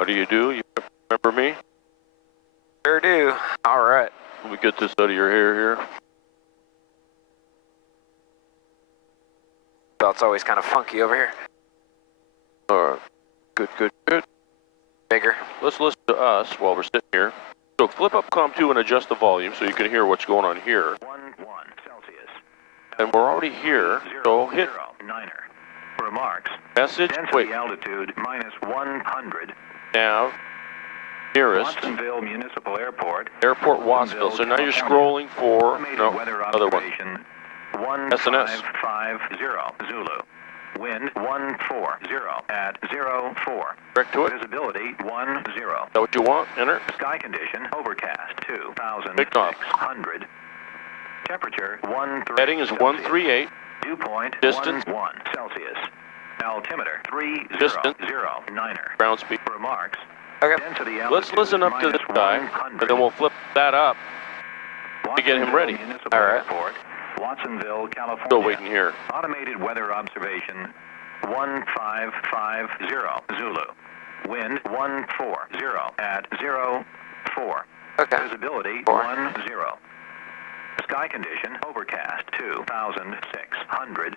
How do you do? You remember me? Sure do. All right. Let me get this out of your hair here. Belt's always kind of funky over here. All right. Good, good, good. Bigger. Let's listen to us while we're sitting here. So flip up COM2 and adjust the volume so you can hear what's going on here. 1 Celsius. And we're already here, so hit 9er. Remarks. message. Density Wait, altitude minus 100. nav, nearest, Watsonville Municipal Airport. airport Watsonville. So now you're scrolling for, Automated no, weather other one. observation. SNS. 1550 Zulu. Wind 140 at 04. Correct to it. Visibility 10. Is that what you want? Enter. Sky condition overcast Takeoff. 2600. Temperature 13. Heading is Celsius. 138. Dew point Distance. 1 Celsius. Altimeter 3009er. Distance. Ground speed. Remarks. Okay. Density Let's altitude listen up to this guy, 100. and then we'll flip that up to get him ready. Municipal All right. Airport, Watsonville, California. Still waiting here. Automated weather observation 1550 Zulu. Wind 140 at 04. Okay. Visibility 4. 10. Sky condition overcast 2600.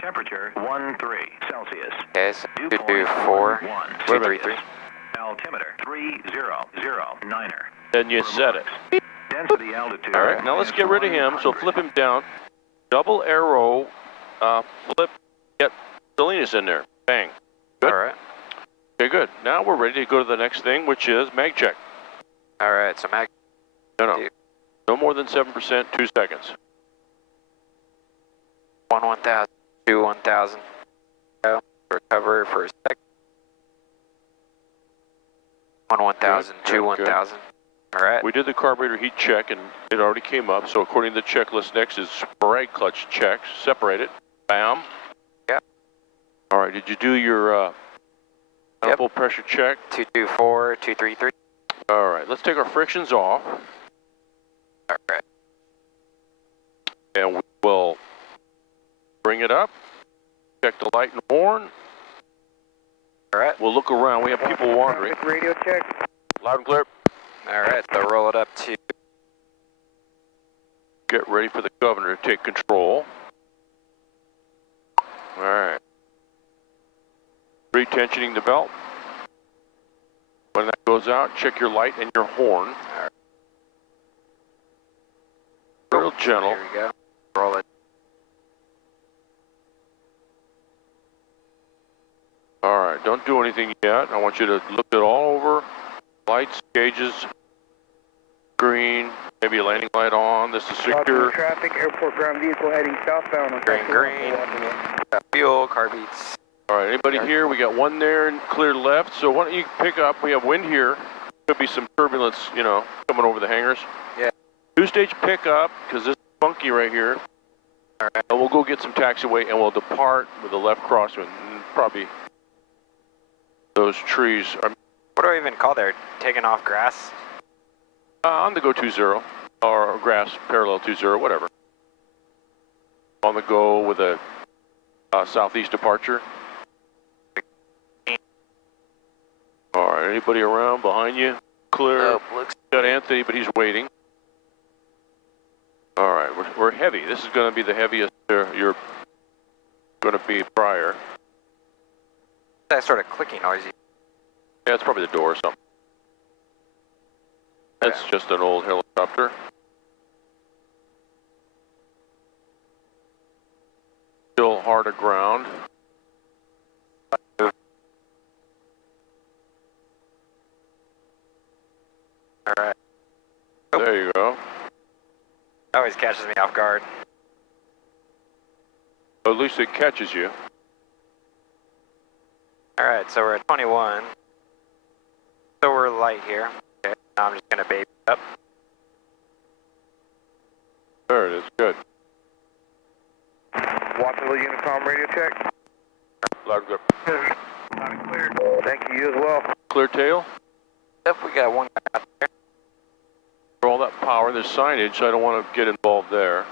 Temperature 13 Celsius. Okay, so Dew 2, point 4, 11 2, 3, 3. Altimeter 3009er. Then you set it. Density altitude. All right, now let's get rid of him. So flip him down. Double arrow, flip, get Salinas in there. Bang. Good. All right. Okay, good. Now we're ready to go to the next thing, which is mag check. All right, so mag. No. No more than 7%, 2 seconds. 1 1000, 2 1000. Go. Recover for a sec. 1 1000, Good, 2 good. 1000. All right. We did the carburetor heat check, and it already came up. So according to the checklist, next is brake clutch check. Separate it. Bam. Yep. All right, did you do your full pressure check? 224, 233. All right, let's take our frictions off, All right. and we will bring it up. Check the light and horn. All right. We'll look around. We have people wandering. Radio check. Loud and clear. All right, so roll it up to. Get ready for the governor to take control. All right. Retensioning the belt. When that goes out, check your light and your horn. All right. Real gentle. Here we go. Roll it. All right, don't do anything yet. I want you to look it all over. Lights, gauges, green, maybe a landing light on. This is secure. Traffic, airport ground vehicle heading southbound. Green. Got fuel, car beats. All right, anybody here? We got one there and clear left. So why don't you pick up? We have wind here. Could be some turbulence, you know, coming over the hangars. Yeah. 2-stage pickup, because this is funky right here. All right. And we'll go get some taxiway, and we'll depart with the left crosswind. Probably those trees are What do I even call there? Taking off grass? on the go 20 or grass parallel 20, whatever. On the go with a southeast departure. All right, anybody around behind you? Clear. Nope, looks. Got Anthony, but he's waiting. All right, we're heavy. This is going to be the heaviest you're going to be prior. That sort of clicking noise. Yeah, it's probably the door or something. That's just an old helicopter. Still hard to ground. All right. There you go. Always catches me off guard. At least it catches you. All right, so we're at 21. So we're light here. Okay, now I'm just gonna baby it up. There it is. Good. Watsonville Unicom radio check. Loud and good. Loud and clear. Thank you, you as well. Clear tail. Yep, we got one guy out there. For all that power, there's signage, so I don't want to get involved there.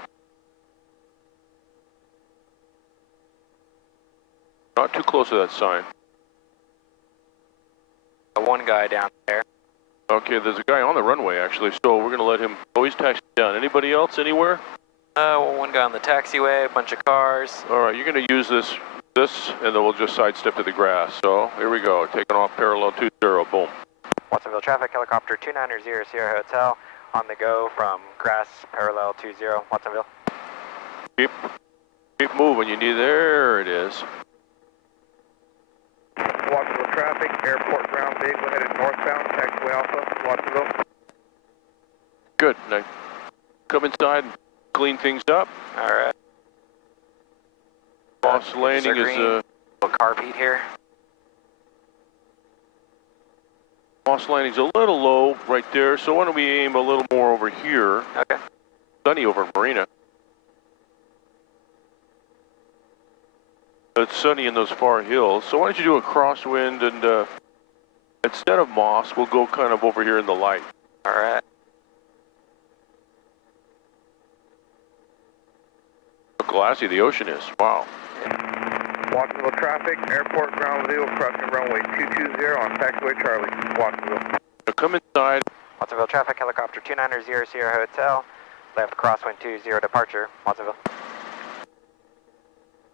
Not too close to that sign. One guy down there. Okay, there's a guy on the runway actually, so we're gonna let him, oh, he's taxiing down. Anybody else anywhere? Well, one guy on the taxiway, a bunch of cars. All right, you're gonna use this, and then we'll just sidestep to the grass. So here we go, taking off parallel 20, boom. Watsonville traffic, helicopter 290 Sierra Hotel, on the go from grass, parallel 20, Watsonville. Keep moving, you need, there it is. Watsonville traffic, airport ground vehicle headed northbound, taxiway Alpha, Watsonville. Good, now come inside and clean things up. All right. Boss landing is, little carpet here. boss landing's a little low right there, so why don't we aim a little more over here. Okay. Sunny over in Marina. It's sunny in those far hills, so why don't you do a crosswind and instead of Moss, we'll go kind of over here in the light. All right. How glassy the ocean is, wow. Watsonville traffic, airport ground vehicle crossing runway 220 on taxiway Charlie, Watsonville. So come inside. Watsonville traffic, helicopter 290 Sierra Hotel, left crosswind 20 departure, Watsonville.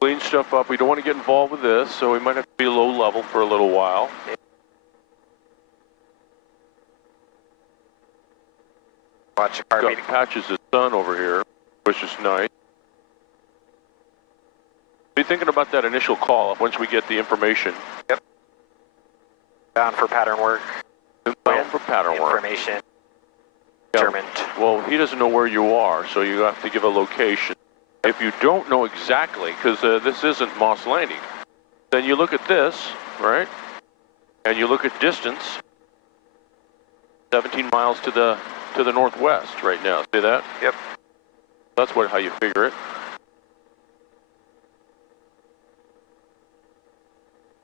Clean stuff up. We don't want to get involved with this, so we might have to be low level for a little while. Watch the car Got meeting. patches of sun over here, which is nice. Be thinking about that initial call once we get the information. Yep. Bound for pattern work. Bound for pattern work. Information. Yeah. Determined. Well, he doesn't know where you are, so you have to give a location. If you don't know exactly, because this isn't Moss Landing, then you look at this, right? And you look at distance. 17 miles to the northwest right now. See that? Yep. That's how you figure it.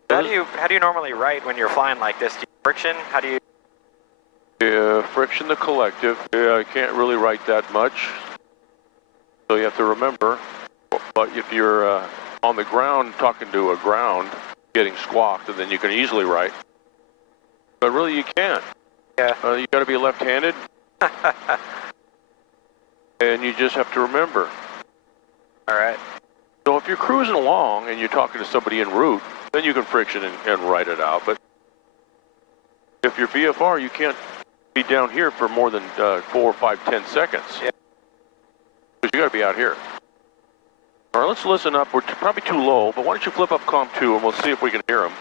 How do you normally write when you're flying like this? Do you friction? How do you? Friction the collective. Yeah, I can't really write that much. So you have to remember. But if you're on the ground talking to a ground, getting squawked, and then you can easily write. But really you can't. Yeah. You got to be left-handed. And you just have to remember. All right. So if you're cruising along and you're talking to somebody en route, then you can friction and write it out. But if you're VFR, you can't be down here for more than 4, 5, 10 seconds. Yeah. Because you got to be out here. All right, let's listen up. We're probably too low, but why don't you flip up COM 2 and we'll see if we can hear them.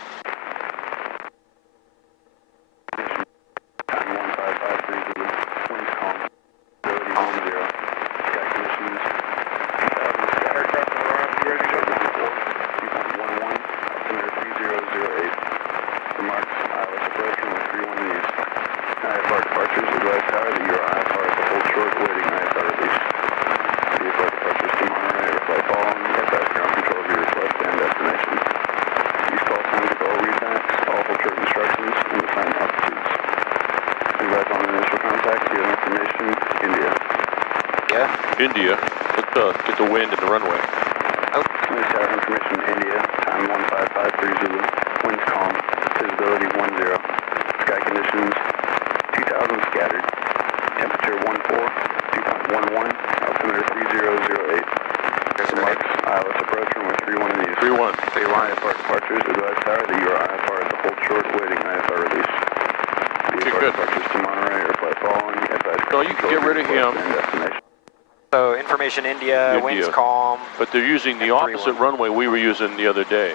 India. Let's get the wind and the runway. Oh. Information India, time 1553 Zulu. Winds calm, visibility 10. Sky conditions 2000 scattered. Temperature 14, 2.11, altimeter 3008. Remarks, ILS approach runway 31 in use. 31. IFR departures, advise tower that you are IFR at the hold short awaiting IFR release. VFR good. departures to Monterey or flight following, advise No, you can get rid of him. and destination. So information India, winds calm. But they're using the opposite runway we were using the other day.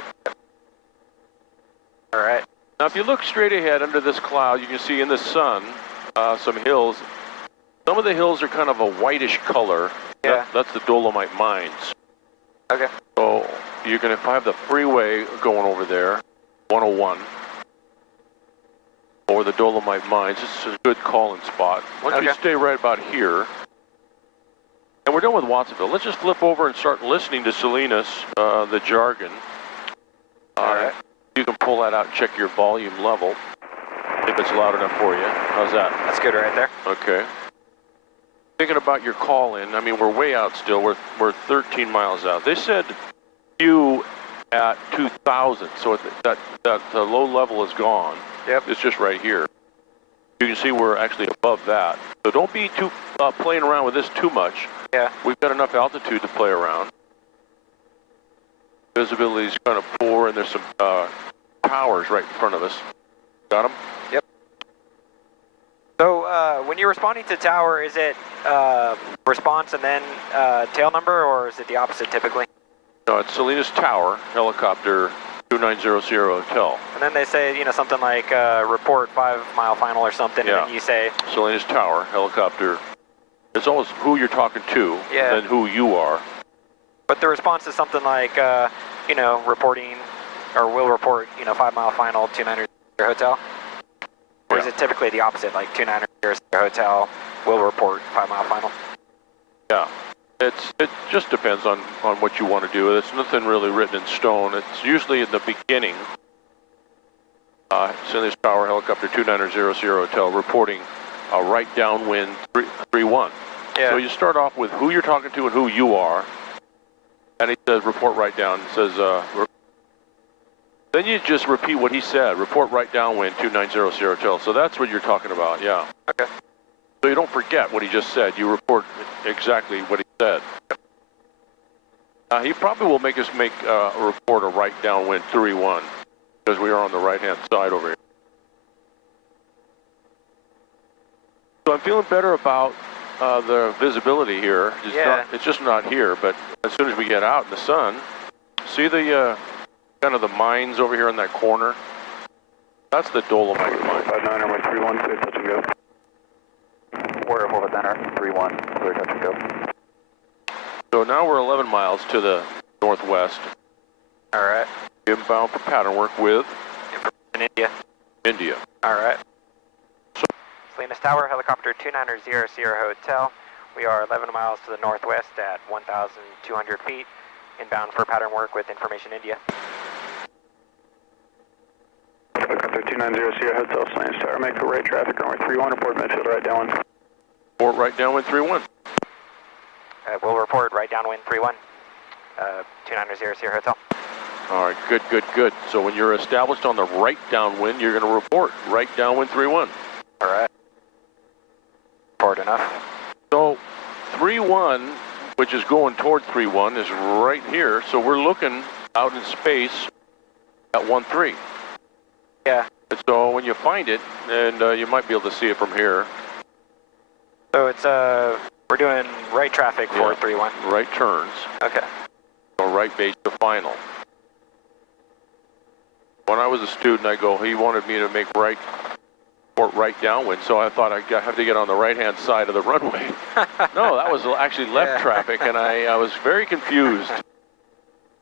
All right. Now if you look straight ahead under this cloud, you can see in the sun some hills. Some of the hills are kind of a whitish color. Yeah. That's the Dolomite Mines. Okay. So you're going to have the freeway going over there, 101, or the Dolomite Mines. This is a good calling spot. Why don't you stay right about here? And we're done with Watsonville. Let's just flip over and start listening to Salinas, the jargon. All right. You can pull that out and check your volume level, if it's loud enough for you. How's that? That's good right there. Okay. Thinking about your call-in, I mean, we're way out still. We're 13 miles out. They said few at 2,000. So that low level is gone. Yep. It's just right here. You can see we're actually above that. So don't be too playing around with this too much. Yeah. We've got enough altitude to play around. Visibility is kind of poor, and there's some towers right in front of us. Got them? Yep. So when you're responding to tower, is it response and then tail number, or is it the opposite typically? No, it's Salinas Tower, helicopter 2900 Hotel. And then they say, you know, something like report 5 mile final or something, Yeah. and then you say, Salinas Tower, helicopter. It's always who you're talking to, Yeah. and then who you are. but the response is something like, you know, reporting, or will report, you know, 5 mile final, 290 hotel? Or is Yeah. it typically the opposite, like 290 hotel, will report 5 mile final? Yeah. It just depends on what you want to do. It's nothing really written in stone. It's usually in the beginning. Salinas Tower, helicopter 2900 Hotel, reporting right downwind 31. Yeah. So you start off with who you're talking to and who you are, and it says report right down. It says, then you just repeat what he said, report right downwind 2900 Hotel. So that's what you're talking about, yeah. Okay. So you don't forget what he just said. You report exactly what he said. He probably will make us make a report of right downwind 31 because we are on the right-hand side over here. So I'm feeling better about the visibility here. It's just not here, but as soon as we get out in the sun, see the kind of the mines over here in that corner? That's the Dolomite mine. 59 runway 31, clear touch and go. Warrior Wolf Center, 3-1, clear touch and go. So now we're 11 miles to the northwest. All right. Inbound for pattern work with In India. India. All right. Salinas Tower, helicopter 2900 Sierra Hotel. We are 11 miles to the northwest at 1,200 feet. Inbound for pattern work with information India. Helicopter 290 Sierra Hotel, Salinas Tower, make for right traffic, runway 31, report midfield right downwind. Report right downwind 31. We'll report right downwind 31, 290 Sierra Hotel. All right, good, good, good. So when you're established on the right downwind, you're going to report right downwind 31. All right. Report enough. So 31, which is going toward 31, is right here. So we're looking out in space at 13. Yeah. And so when you find it, and you might be able to see it from here. So it's we're doing right traffic for 31. Right turns. Okay. Or right base to final. When I was a student, he wanted me to make right downwind, so I thought I'd have to get on the right-hand side of the runway. No, that was actually left traffic, and I was very confused.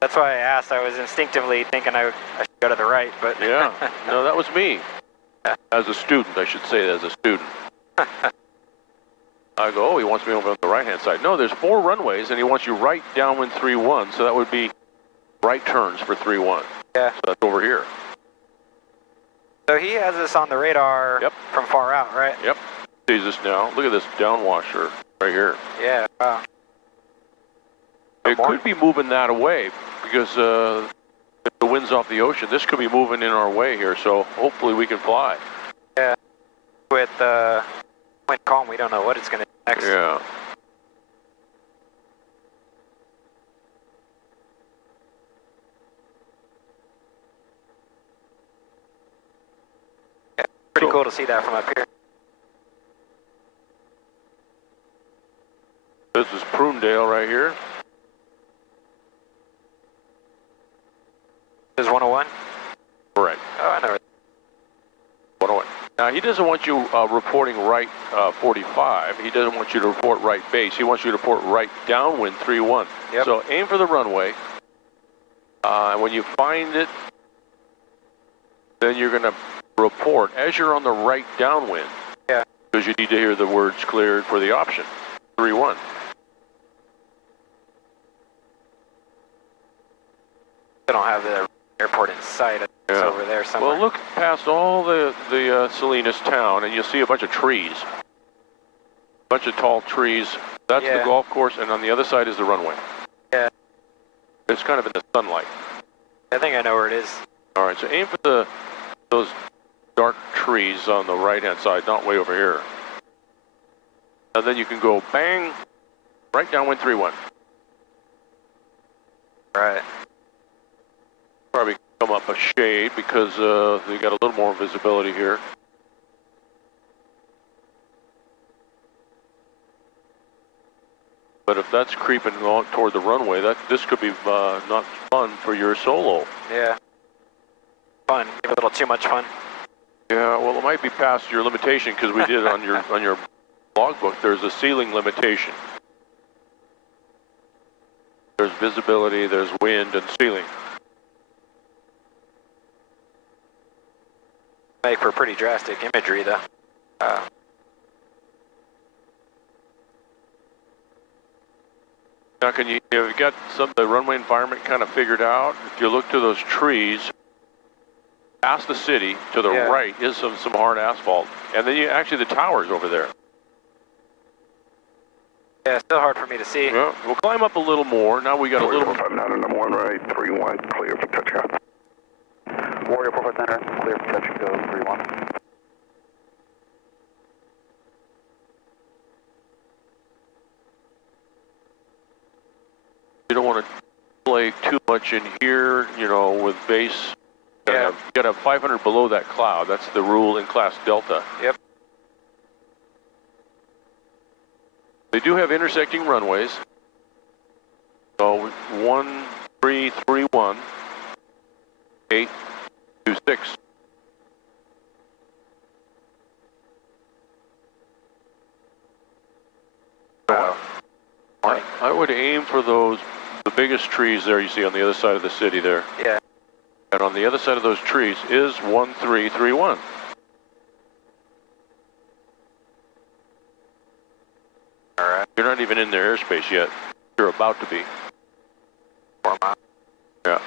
That's why I asked. I was instinctively thinking I should go to the right, but... Yeah, no, that was me. As a student, I should say, as a student. I go, oh, he wants me over on the right-hand side. No, there's 4 runways, and he wants you right downwind 31, so that would be right turns for 31. Yeah. So that's over here. So he has us on the radar from far out, right? Yep. Sees us now. Look at this downwasher right here. Yeah, wow. It could be moving that away because if the wind's off the ocean, this could be moving in our way here, so hopefully we can fly. Yeah. With wind calm, we don't know what it's going to do next. Yeah. Pretty cool to see that from up here. This is Prunedale right here. This is 101? Correct. Oh, I know it. 101. Now, he doesn't want you reporting right 45. He doesn't want you to report right base. He wants you to report right downwind 31. Yep. So aim for the runway. And when you find it, then you're going to report as you're on the right downwind. Yeah. Because you need to hear the words cleared for the option. 31. They don't have the airport in sight. It's over there somewhere. Well, look past all the Salinas town, and you'll see a bunch of trees. A bunch of tall trees. That's the golf course, and on the other side is the runway. Yeah. It's kind of in the sunlight. I think I know where it is. All right, so aim for those dark trees on the right-hand side, not way over here. And then you can go bang, right downwind 3-1. Right. Probably come up a shade because they got a little more visibility here. But if that's creeping along toward the runway, this could be not fun for your solo. Yeah. Fun. Maybe a little too much fun. Yeah, well, it might be past your limitation because we did on your logbook. There's a ceiling limitation. There's visibility, there's wind, and ceiling. Make for pretty drastic imagery, though. Now, have you got the runway environment kind of figured out? If you look to those trees, past the city, to the right is some hard asphalt. And then actually the tower's over there. Yeah, still hard for me to see. Well, we'll climb up a little more. Now we got a little... 459 number 1 right, 3-1, clear for touch-off. Warrior 459, clear for touch and go, 3-1. You don't want to play too much in here, you know, with base. Yeah. You got to have 500 below that cloud. That's the rule in class Delta. Yep. They do have intersecting runways. So 1331, 826. Wow. I would aim for the biggest trees there you see on the other side of the city there. Yeah. And on the other side of those trees is 1331. All right. You're not even in their airspace yet. You're about to be. 4 miles. Yeah.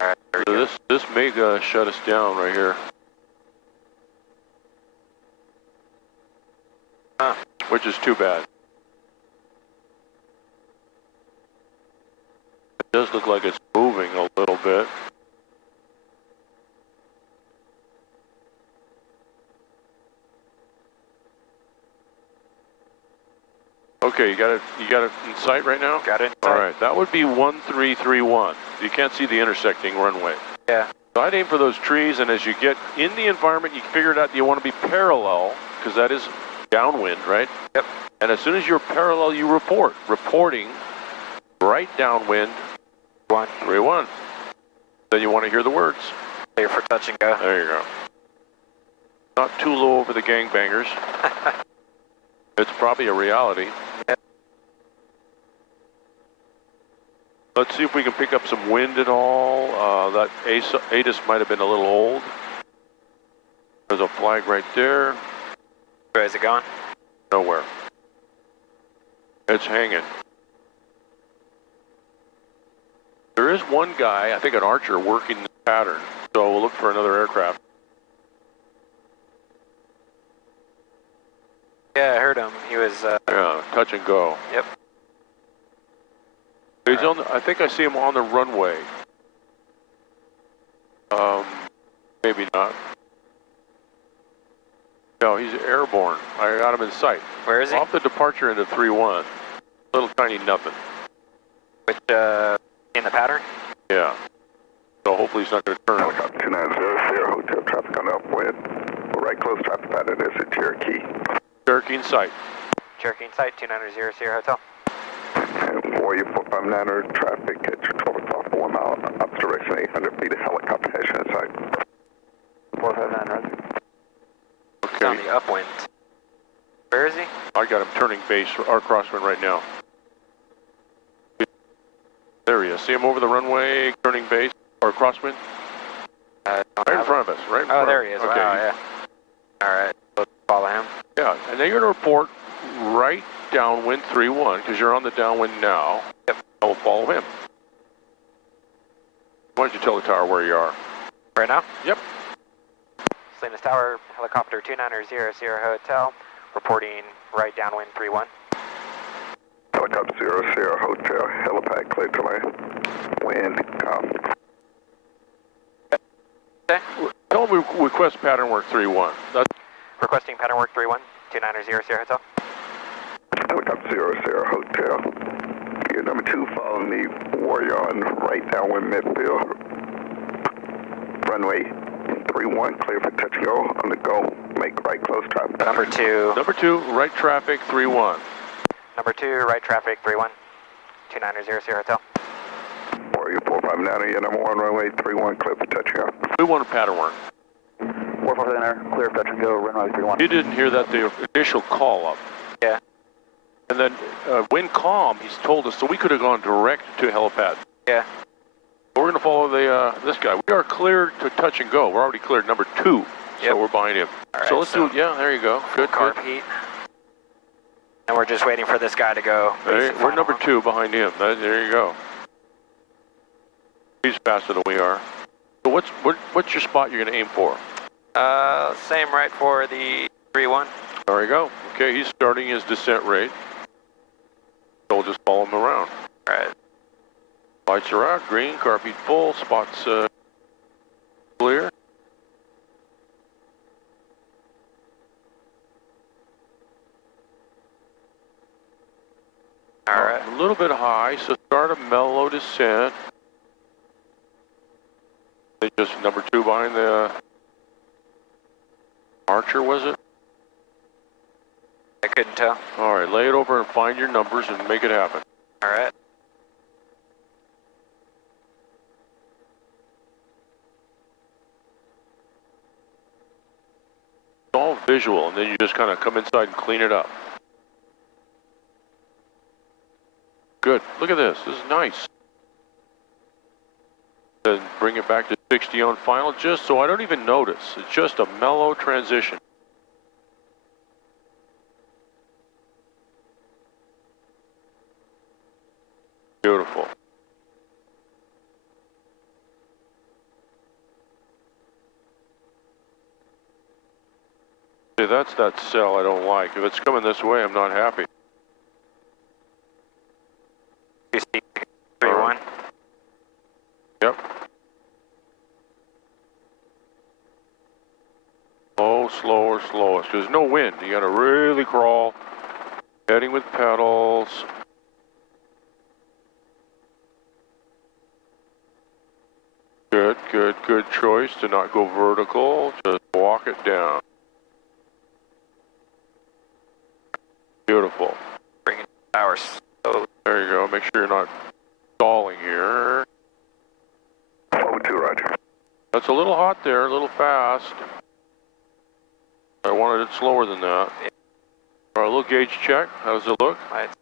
All right. There we So go. this may shut us down right here. Huh. Which is too bad. It does look like it's moving a little bit. Okay, you got it in sight right now? Got it. All right, that would be 1331. You can't see the intersecting runway. Yeah. So I'd aim for those trees, and as you get in the environment, you figure it out you want to be parallel, because that is downwind, right? Yep. And as soon as you're parallel, you report. Reporting right downwind, 131. Then you want to hear the words. Clear for touch and go. There you go. Not too low over the gangbangers. It's probably a reality. Yep. Let's see if we can pick up some wind at all. That ATIS might have been a little old. There's a flag right there. Where is it going? Nowhere. It's hanging. There is one guy, I think an Archer, working the pattern. So we'll look for another aircraft. Yeah, I heard him. He was... Yeah, touch and go. Yep. He's on. I think I see him on the runway. Maybe not. No, he's airborne. I got him in sight. Where is he? Off the departure into 3-1. Little tiny nothing. Which, in the pattern? Yeah. So hopefully he's not going to turn. Helicopter 2900, hotel traffic on the upwind. We're right close traffic pattern is at Cherokee. Cherokee in sight. Cherokee in sight, 2900 Hotel. And Warrior 459 traffic at your 12 o'clock, 1 mile, up direction 800 feet of helicopter heading in sight. 459 He's on Okay. the upwind. Where is he? I got him turning base or crosswind right now. There he is. See him over the runway, turning base or crosswind? Right in front of us. Right in front. Oh, there he is. Okay. Wow, yeah. All right, let's follow him. Yeah, and then you're going to report right downwind 3-1 because you're on the downwind now. Yep. I'll follow him. Why don't you tell the tower where you are? Right now? Yep. Salinas Tower, helicopter 2900 Hotel, reporting right downwind 3-1. Helicopter 00 Hotel, helipad clear to land. Wind, calm. Okay. Tell them we request pattern work 3-1. That's Requesting pattern work 31, 2900 Hotel. Helicopter 00 Hotel. Gear number 2, follow me, Warrior on right downwind midfield. Runway 31, clear for touch and go. On the go, make right close traffic. Number 2. number 2, right traffic 3-1. Number 2, right traffic 31, 2900 Hotel. Warrior 459, yeah, number 1, runway 31, clear for touch and go. We want a pattern work. 459, clear for touch and go, runway 31. You didn't hear that the initial call up. Yeah. And then wind calm, he's told us, so we could have gone direct to helipad. Yeah. We're going to follow the this guy. We are cleared to touch and go. We're already cleared number 2, so Yep. we're behind him. All right, so let's do it. Yeah, there you go. Good, Carb good. heat. And we're just waiting for this guy to go. There, we're number 2 behind him. There you go. He's faster than we are. So what's your spot you're going to aim for? Same right for the 3-1. There you go. Okay, he's starting his descent rate. So we'll just follow him around. All right. Lights are out, green, carb heat full, spots clear. All right. A little bit high, so start a mellow descent. They just number 2 behind the Archer, was it? I couldn't tell. All right, lay it over and find your numbers and make it happen. All right. It's all visual, and then you just kind of come inside and clean it up. Good. Look at this. This is nice. Then bring it back to 60 on final, just so I don't even notice. It's just a mellow transition. Beautiful. See, that's that cell I don't like. If it's coming this way, I'm not happy. 3-1. Yep. Oh, slower, slowest. There's no wind. You gotta really crawl. Heading with pedals. Good, good, good choice to not go vertical. Just walk it down. Beautiful. Bring it power. So There you go. Make sure you're not stalling here. 42, roger. That's a little hot there, a little fast. I wanted it slower than that. All right, a little gauge check. How does it look? lights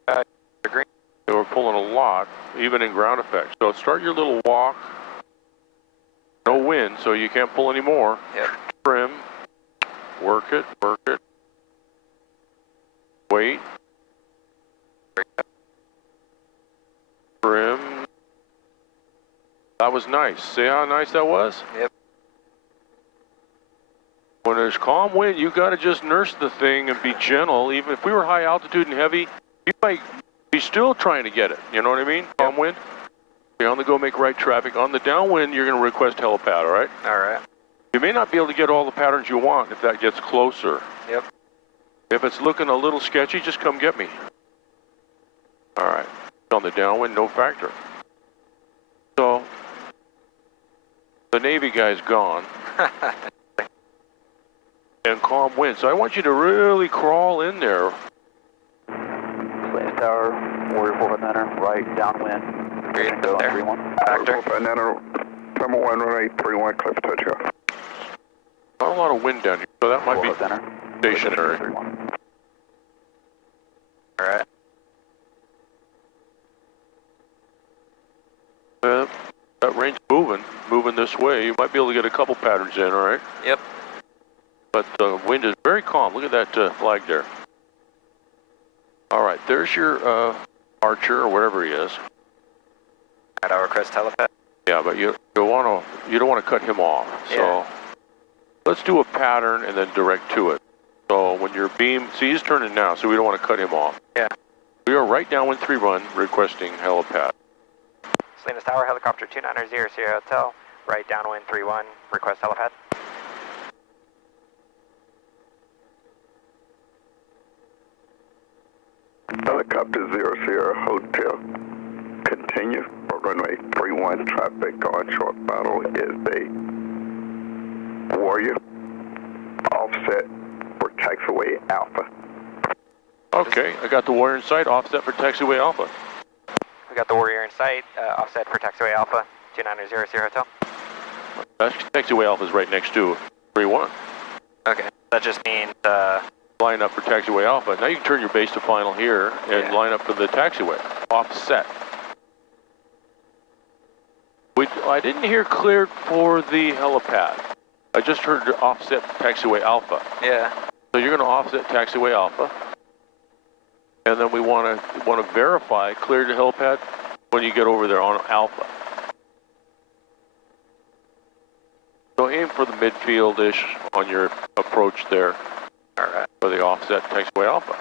green. They were pulling a lot, even in ground effects. So start your little walk. No wind, so you can't pull any more. Yep. Trim. Work it, work it. Wait. Trim. That was nice. See how nice that was? Yep. When there's calm wind, you got to just nurse the thing and be gentle. Even if we were high altitude and heavy, you might be still trying to get it. You know what I mean? Calm wind. Okay, on the go, make right traffic. On the downwind, you're going to request helipad, all right? All right. You may not be able to get all the patterns you want if that gets closer. Yep. If it's looking a little sketchy, just come get me. All right. On the downwind, no factor. So, the Navy guy's gone. And calm wind. So I want you to really crawl in there. Salinas Tower, Warrior 459, right downwind. Green Go on there. 3-1. Factor. 459, number 1, runway 31, clear for touch and go. Not a lot of wind down here, so that might be Center. stationary. 3-1. All right. That range moving this way. You might be able to get a couple patterns in, all right? Yep. But the wind is very calm. Look at that flag there. All right, there's your Archer or whatever he is. Right, I'll request helipad. Yeah, but you don't want to cut him off. So Yeah. let's do a pattern and then direct to it. So when your beam, see he's turning now, so we don't want to cut him off. Yeah. We are right downwind 3-1, requesting helipad. Salinas Tower, helicopter 2900 Sierra Hotel, right downwind 31, request helipad. Helicopter 0 Sierra Hotel. Continue for runway 31 traffic on short battle is a Warrior. Offset for taxiway Alpha. Okay, I got the Warrior in sight, offset for taxiway Alpha. We got the Warrior in sight, offset for taxiway Alpha, 2900 Sierra Hotel. That's taxiway Alpha is right next to 3-1. Okay, that just means, line up for taxiway Alpha. Now you can turn your base to final here and line up for the taxiway. Offset. I didn't hear cleared for the helipad. I just heard offset taxiway Alpha. yeah. So you're going to offset taxiway Alpha. And then we want to verify cleared to helipad when you get over there on Alpha. So aim for the midfield-ish on your approach there. All right. For the offset taxiway Alpha.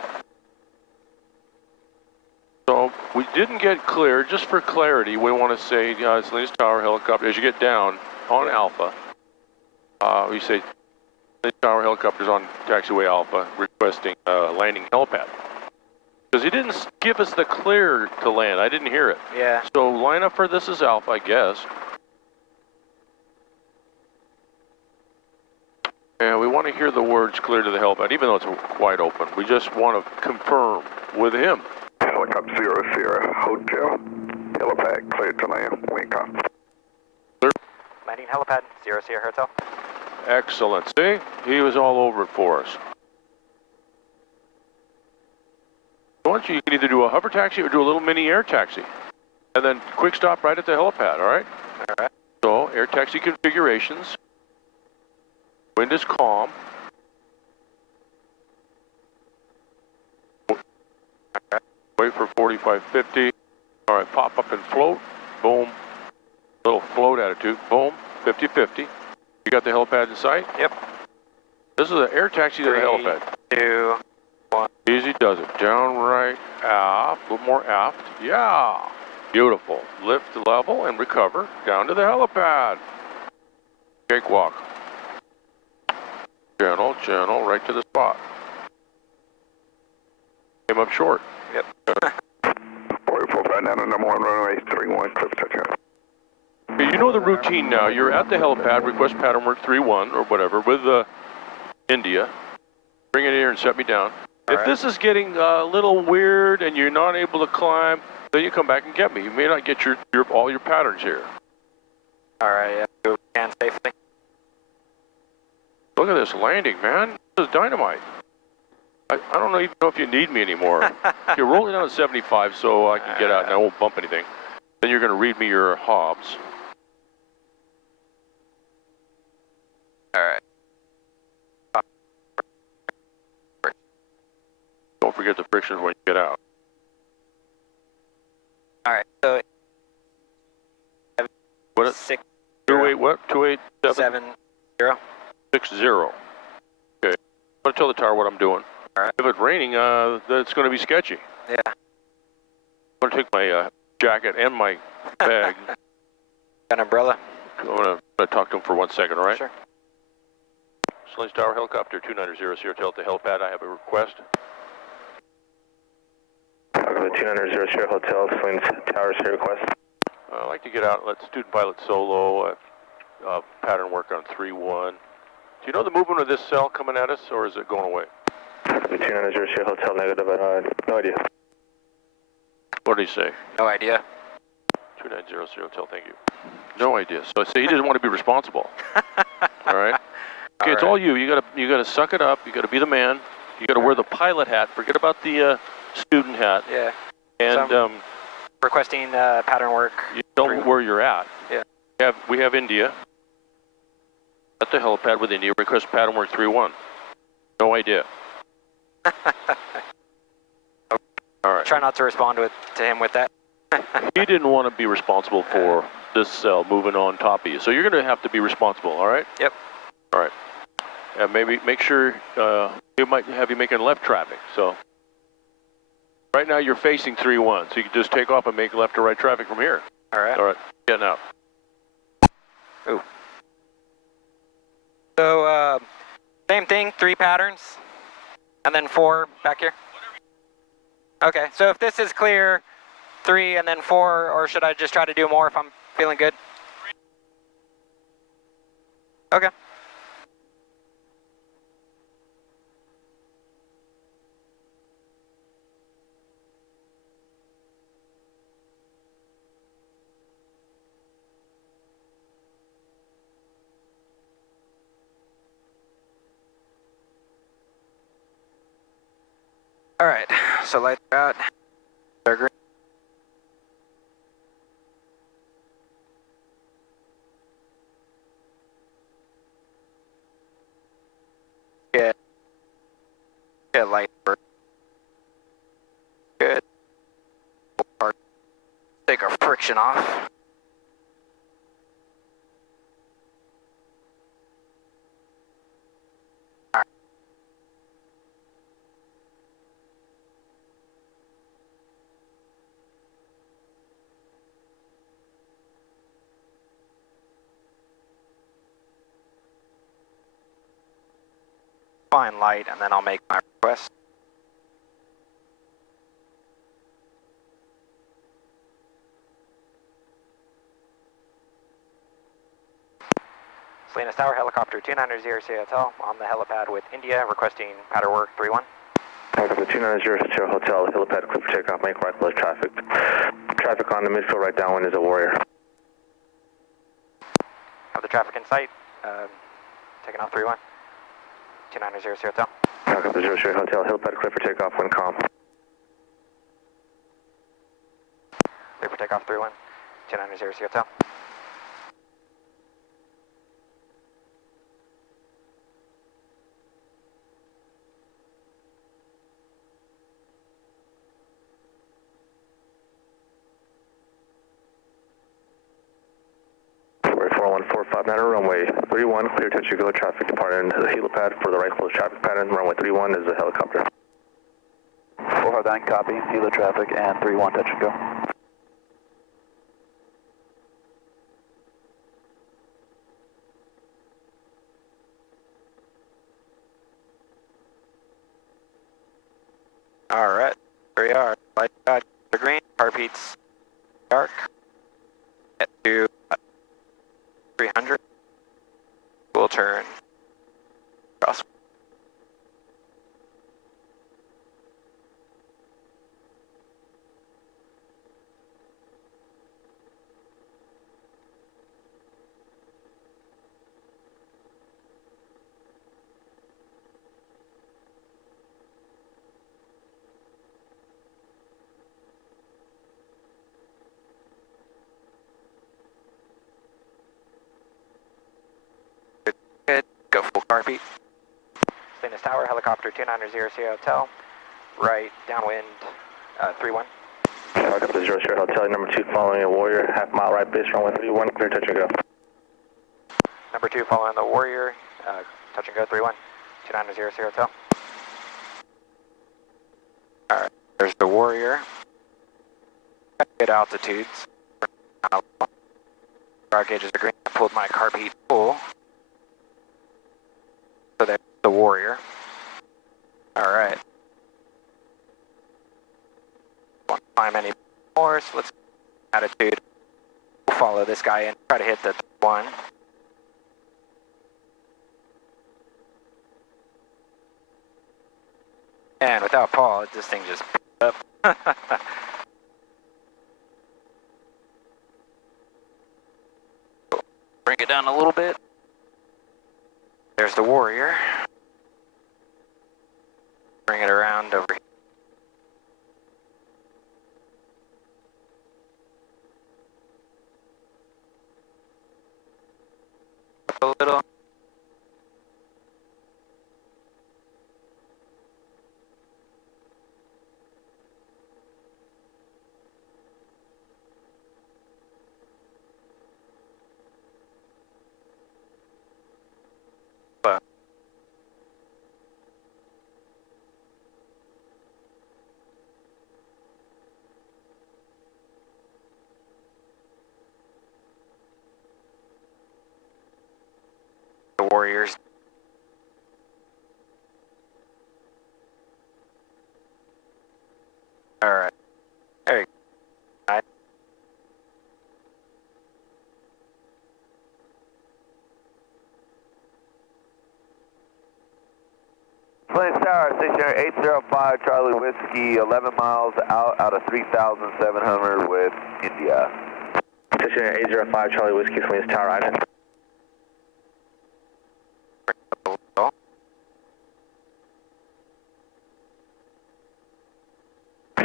So we didn't get clear. Just for clarity, we want to say Salinas Tower helicopter. As you get down on Alpha, we say Salinas Tower helicopters on taxiway Alpha requesting landing helipad. Because he didn't give us the clear to land. I didn't hear it. Yeah. So line up for this is Alpha, I guess. And we want to hear the words clear to the helipad, even though it's wide open. We just want to confirm with him. Helicopter 0 Sierra Hotel. Helipad cleared to land. Wink off. Clear. Landing helipad, 0 Sierra Hotel. Excellent. See? He was all over it for us. You can either do a hover taxi or do a little mini air taxi. And then quick stop right at the helipad, all right? All right. So, air taxi configurations. Wind is calm. Wait for 4550. All right, pop up and float. Boom. Little float attitude. Boom. 50-50. You got the helipad in sight? Yep. This is an air taxi to the helipad. 2, 1. Easy does it. Down, right, aft, a little more aft. Yeah. Beautiful. Lift level and recover down to the helipad. Cakewalk. Channel, right to the spot. Came up short. Yep. 4459 number 1 runway 31 cliff touchdown. Okay, you know the routine now. You're at the helipad, request pattern work 3-1 or whatever with India. Bring it here and set me down. If this is getting a little weird and you're not able to climb, then you come back and get me. You may not get all your patterns here. All right, yeah. We can safely. Look at this landing, man. This is dynamite. I don't even know if you need me anymore. You're rolling down to 75 so I can get out and I won't bump anything. Then you're going to read me your hobs. All right. Don't forget the frictions when you get out. All right, so What? 6 28 what? 287? 7 0. 60. Okay. I'm going to tell the tower what I'm doing. All right. If it's raining, that's going to be sketchy. Yeah. I'm going to take my jacket and my bag. Got an umbrella? I'm going to talk to him for 1 second, all right? Sure. Salinas Tower helicopter 2900 Sierra Delta helipad. I have a request. Welcome to 2900 Sierra Hotel, Salinas Tower, Sierra request. I'd like to get out and let student pilot solo pattern work on 3-1. Do you know the movement of this cell coming at us, or is it going away? 2900 Sierra Hotel, negative, no idea. What did he say? No idea. 2900 Sierra Hotel, thank you. No idea. So I say he doesn't want to be responsible. All right? Okay, it's all you. You gotta suck it up. You gotta be the man. You gotta wear the pilot hat. Forget about the student hat. Yeah. And So requesting pattern work. you tell me where you're at. Yeah. We have India. At the helipad with India. Request pattern work 3-1. No idea. All right. Try not to respond to him with that. He didn't want to be responsible for this cell moving on top of you. So you're going to have to be responsible, all right? Yep. All right. And maybe make sure he might have you making left traffic. So Right now you're facing 3-1, so you can just take off and make left or right traffic from here. All right. All right, getting out. Ooh. So, same thing, 3 patterns, and then 4 back here. Okay, so if this is clear, 3 and then 4, or should I just try to do more if I'm feeling good? Okay. All right, so lights are out. They're green. Get light work. Good. Take our friction off. Fine light, and then I'll make my request. Salinas Tower, helicopter 290 Hotel on the helipad with India, requesting pattern work 3-1. Helicopter 290 Hotel, helipad clear for takeoff, make right close traffic. Traffic on the midfield right downwind is a warrior. Have the traffic in sight, taking off 3-1. 290 Hotel. Helicopter 00 Hotel, helipad clear for takeoff, wind calm. Clear for takeoff 3-1. 290 Hotel. Warrior 41459 runway 31, clear touch and go, traffic departing to the helipad for the right close traffic pattern, runway 31 is a helicopter. 459, copy, helo traffic, and 31, touch and go. All right, here we are. Light out, the green, heartbeats dark. Get to 300. We'll turn cross. Good. Go full car beat. Salinas Tower, helicopter 290 Hotel. Right, downwind, 3-1. Helicopter 00 Hotel, number 2 following a warrior, half-mile right base, runway 31, clear touch and go. Number 2 following the warrior, touch and go 3-1. 290 Hotel. Alright, there's the warrior. Good altitudes. Our gauges are green. I pulled my carb heat full. So there's the warrior. Alright. Don't climb any more, so let's attitude. We'll follow this guy in, try to hit the 1. And without Paul, this thing just up. Bring it down a little bit. There's the warrior. Bring it around over here. Up a little. Warriors. Alright. There you go. Salinas Tower, stationary 805 Charlie Whiskey, 11 miles out of 3,700 with India. Stationary 805 Charlie Whiskey, Salinas Tower, Island.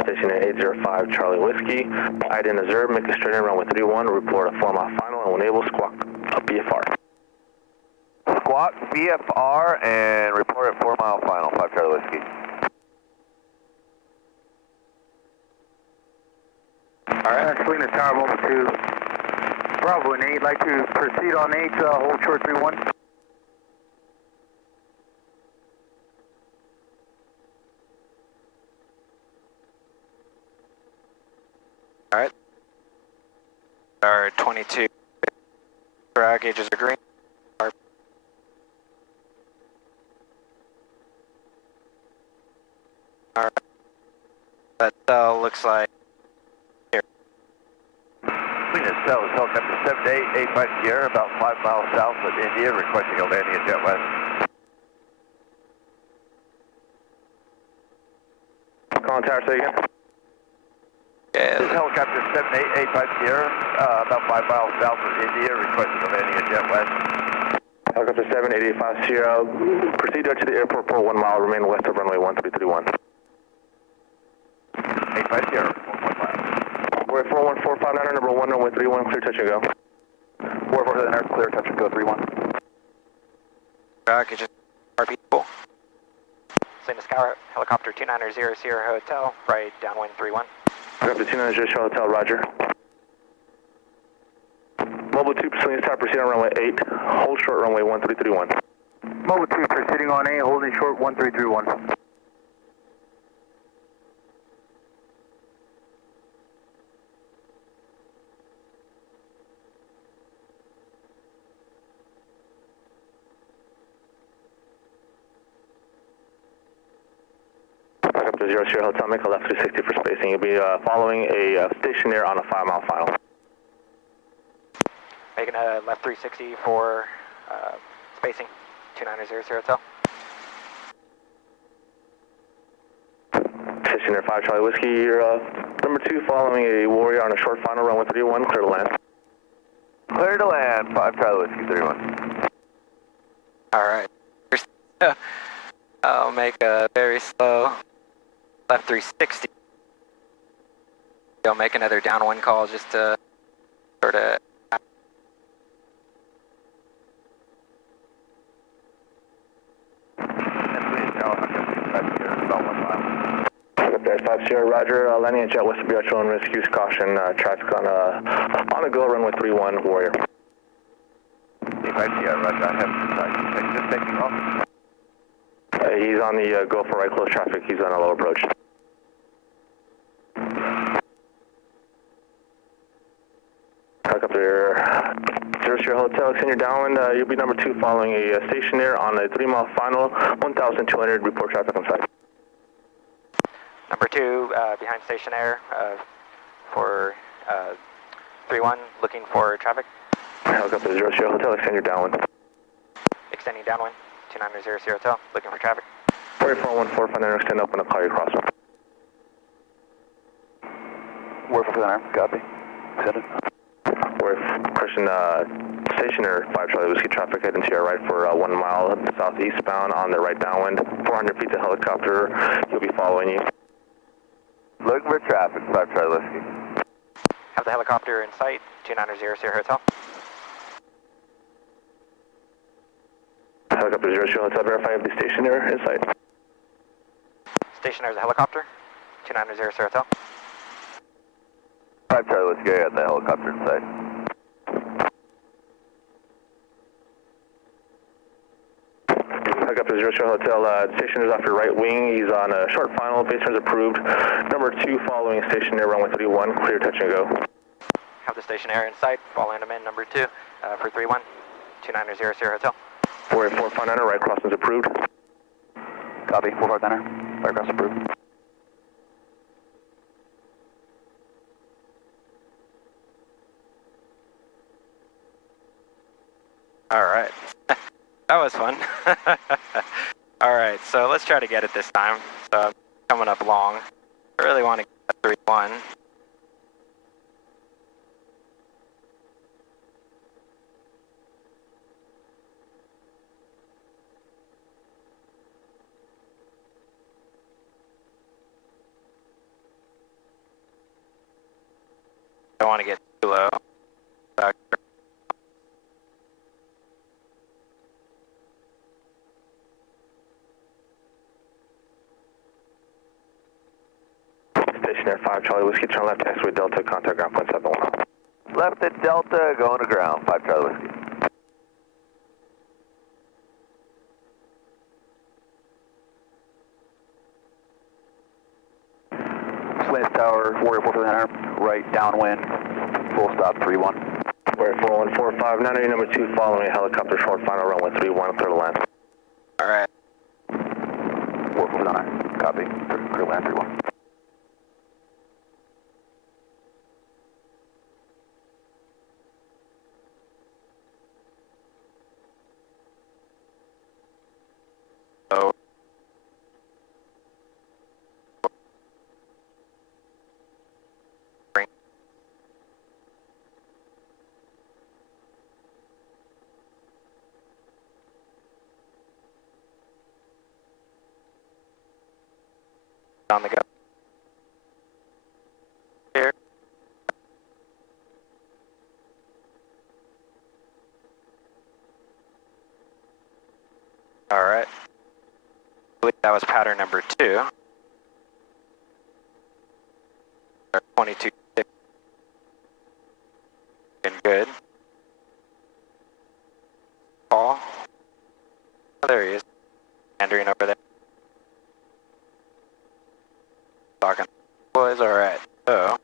Stationary 805 Charlie Whiskey, Iden observe, make a straight in runway 31, report a 4-mile final and will enable squawk up BFR. Squawk VFR and report at 4-mile final, 5 Charlie Whiskey. Alright, Salinas Tower, Mobile 2. Bravo and 8, like to proceed on 8, hold short 3-1. Alright. Our 22 drag gauges are green. Alright. That looks like here. Salinas Tower, helicopter 7885 Sierra, about 5 miles south of India, requesting a landing at Jet West. Calling tower, say again. This is helicopter 7885 Sierra, about 5 miles south of India, requesting a landing at Jet West. Helicopter 7885 Sierra, proceed to the airport for 1 mile, remain west of runway 1331. 85 Sierra, 1.5. We're at 41459, number 1, runway 31, clear touch and go. 449, clear touch and go 31. Drag gauges are people. Salinas Tower, helicopter 290 Sierra Hotel, right downwind 31. Helicopter 290 Sierra Hotel, roger. Mobile 2, Salinas Tower, proceed on runway 8, hold short runway 1331. Mobile 2 proceeding on 8, holding short 1331. Helicopter 0 Sierra Hotel, make a left 360 for spacing. You'll be following a stationary on a 5-mile final. Making a left 360 for spacing 290 Sierra Hotel. Stationary 5 Charlie Whiskey, you're number 2 following a Warrior on a short final, runway 31, clear to land. Clear to land, 5 Charlie Whiskey 31. Alright. I'll make a very slow left 360. I'll make another downwind call just to sort of. There's 5 Sierra, roger, landing at Jet West of Actual and rescues, caution, traffic on a go, runway 31, Warrior. 5 Sierra, roger, I have just taking off. He's on the go for right close traffic, he's on a low approach. Helicopter 0 Sierra Hotel, extend your downwind, you'll be number 2 following a stationary on a 3-mile final, 1,200, report traffic on site. Number 2, behind station air for 3-1, looking for traffic. Helicopter 0 Sierra Hotel, extend your downwind. Extending downwind, 290 Sierra Hotel, looking for traffic. 44145, extend up and I'll call you crosswind. 449, copy. Extended. We're Christian stationer 5 Charlie Whiskey traffic heading to your right for 1 mile southeastbound on the right downwind. 400 feet to helicopter, he'll be following you. Looking for traffic, 5 Charlie Whiskey. Have the helicopter in sight, 290 Sierra Hotel. Helicopter 0 Sierra Hotel, verify if the stationary in sight. Stationary is a helicopter, 290 Sierra Hotel. 5 Charlie Whiskey, I got the helicopter in sight. Helicopter 0 Sierra Hotel, stationary is off your right wing, he's on a short final, base turns approved. Number 2 following stationary, runway 31, clear touch and go. Have the stationary in sight, following him in number 2 for 3-1, 290 Sierra Hotel. 484 Final right crossing is approved. Copy, 45 right cross approved. All right. That was fun. All right, so let's try to get it this time. So I'm coming up long. I really want to get 3-1. I don't want to get too low. Stationary 5 Charlie Whiskey, turn left, taxiway Delta, contact ground point 71. Left at Delta, going to ground, 5 Charlie Whiskey. Salinas Tower, Warrior 449, right downwind, full stop 31. Warrior 4145, 980 number 2, following a helicopter short final runway 31, clear to land. All right. Warrior 449, copy, clear land 31. Oh. On the go. Here. All right. I believe that was pattern number 2. 22. And good. Paul. Oh, there he is. Andrew over there. Talking. Boys, all right. So.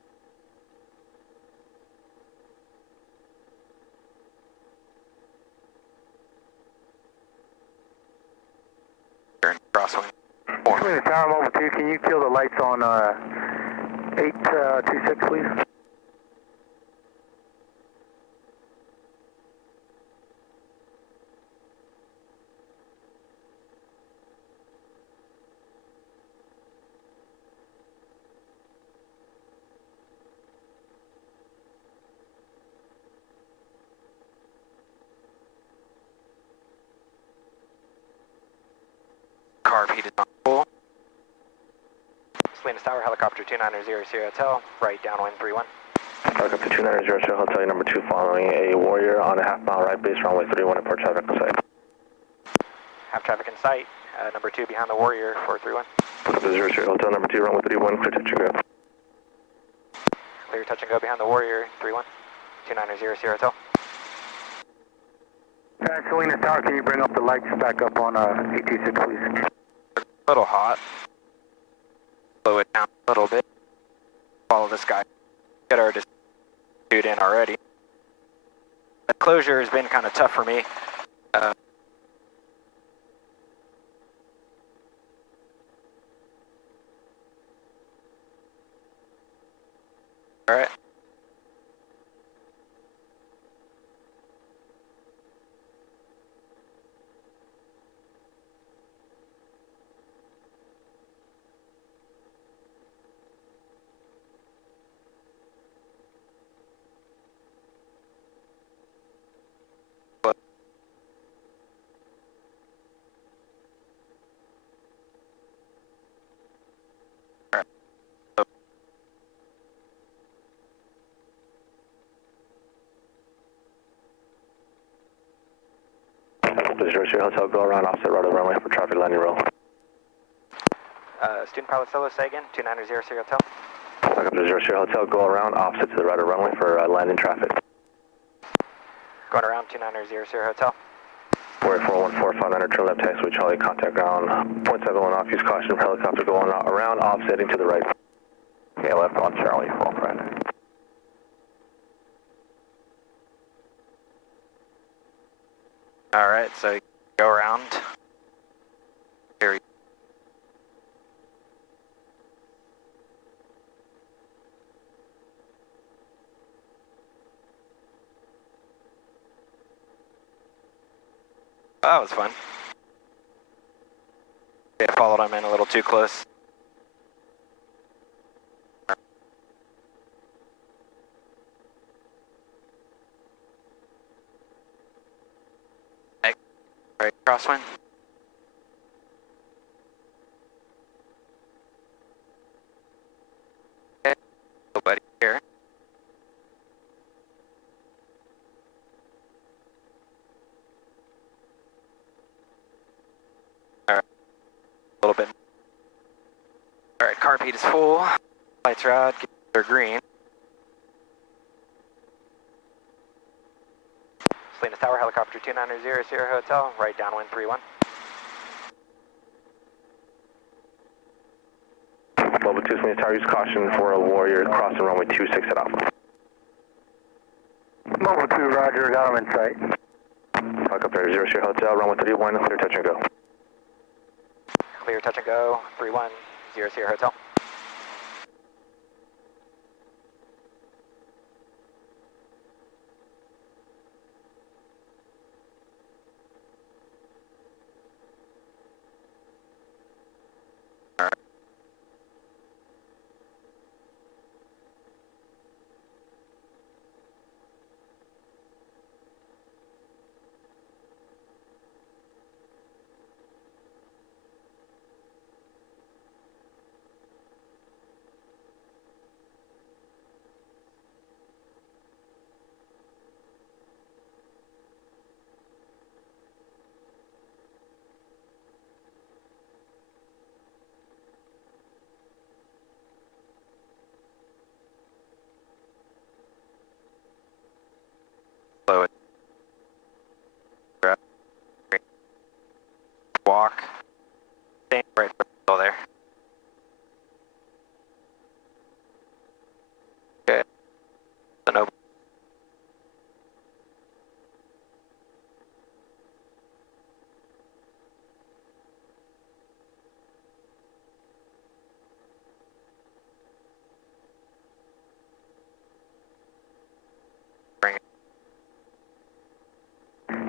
Crosswind. Salinas Tower, Mobile 2, can you kill the lights on 826, please? Carb heat is on full. Salinas Tower, helicopter 2900 Hotel, right downwind 31. Helicopter 2900 Hotel number 2, following a Warrior on a half-mile right base runway 31 at Port traffic in sight. Have traffic in sight. Number 2 behind the Warrior 431. Helicopter 00 Hotel number 2, runway 31, clear touch and go. Clear touch and go behind the Warrior 31. 2900 Hotel. Salinas Tower, can you bring up the lights back up on 826, please? A little hot. Slow it down a little bit. Follow this guy. Get our dude in already. The closure has been kind of tough for me. All right. Zero Hotel, go around offset right of the runway for traffic landing roll. Student pilot solo, say again, 2900 Hotel. Helicopter 00 Hotel, go around offset to the right of runway for landing traffic. Going around 2900 Hotel. Warrior 414, 500, turn left taxiway Charlie, contact ground. 0.71 off, use caution for helicopter going around, offsetting to the right. Okay, left on Charlie, full friend. All right, so Go around. Here. That was fun. Okay, I followed him in a little too close. Right, crosswind. Okay, nobody here. Alright, a little bit. Alright, carpet is full. Lights are out, they're green. Salinas Tower, helicopter 2900 Sierra Hotel, right downwind 31. Level 2 Salinas Tower, use caution for a warrior crossing runway 26 at Alpha. Level 2, roger, got him in sight. Helicopter 0 Sierra Hotel, runway 31, clear touch and go. Clear touch and go, 31, 0 Sierra Hotel. Slow it. Grab. Walk. Stay right there. Okay. No. Bring it.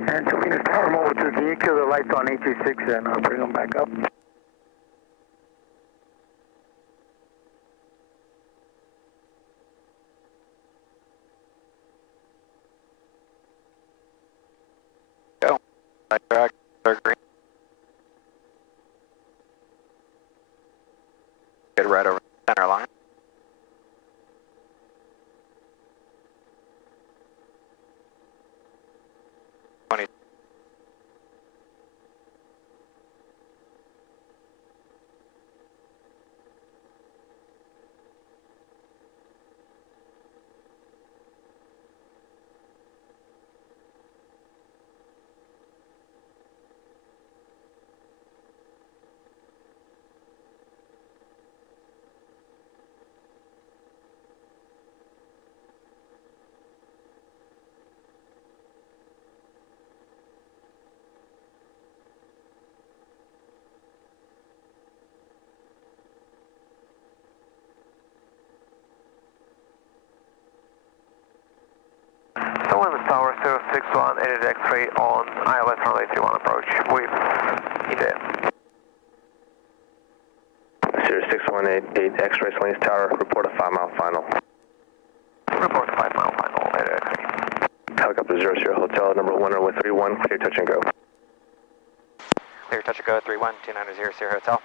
And Salinas Tower, Mobile 2, can you kill the lights on AT6 and I'll bring them back up? Go. Light track, third green. Get right over the center line. Salinas Tower 061, ATIS X-ray on ILS runway 31 approach with ETA. 06188 X-ray Salinas Tower, report a 5-mile final. Report 5-mile final, ATIS X-ray. Helicopter 0 Sierra Hotel, number 1 runway 31, clear touch and go. Clear touch and go, 31, 290 Sierra Hotel.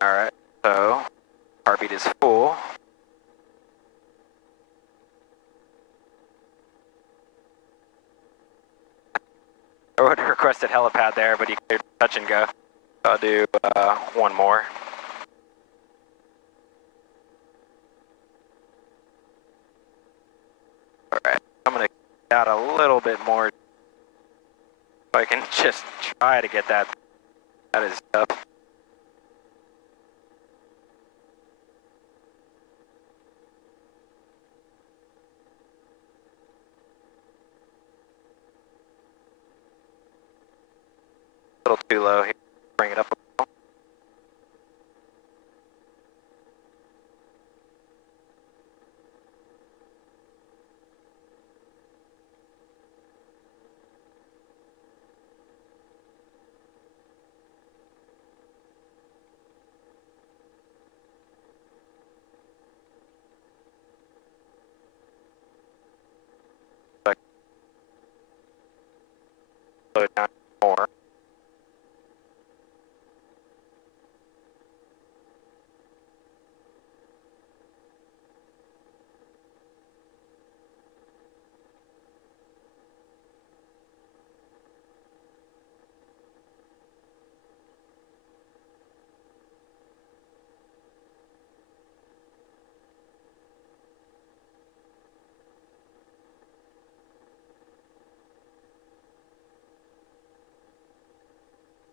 Alright, so heartbeat is full. I would have requested helipad there, but he cleared touch and go. So I'll do one more. Alright, I'm going to get out a little bit more. So I can just try to get that. That is up. A little too low here. Bring it up a little. Slow it down more.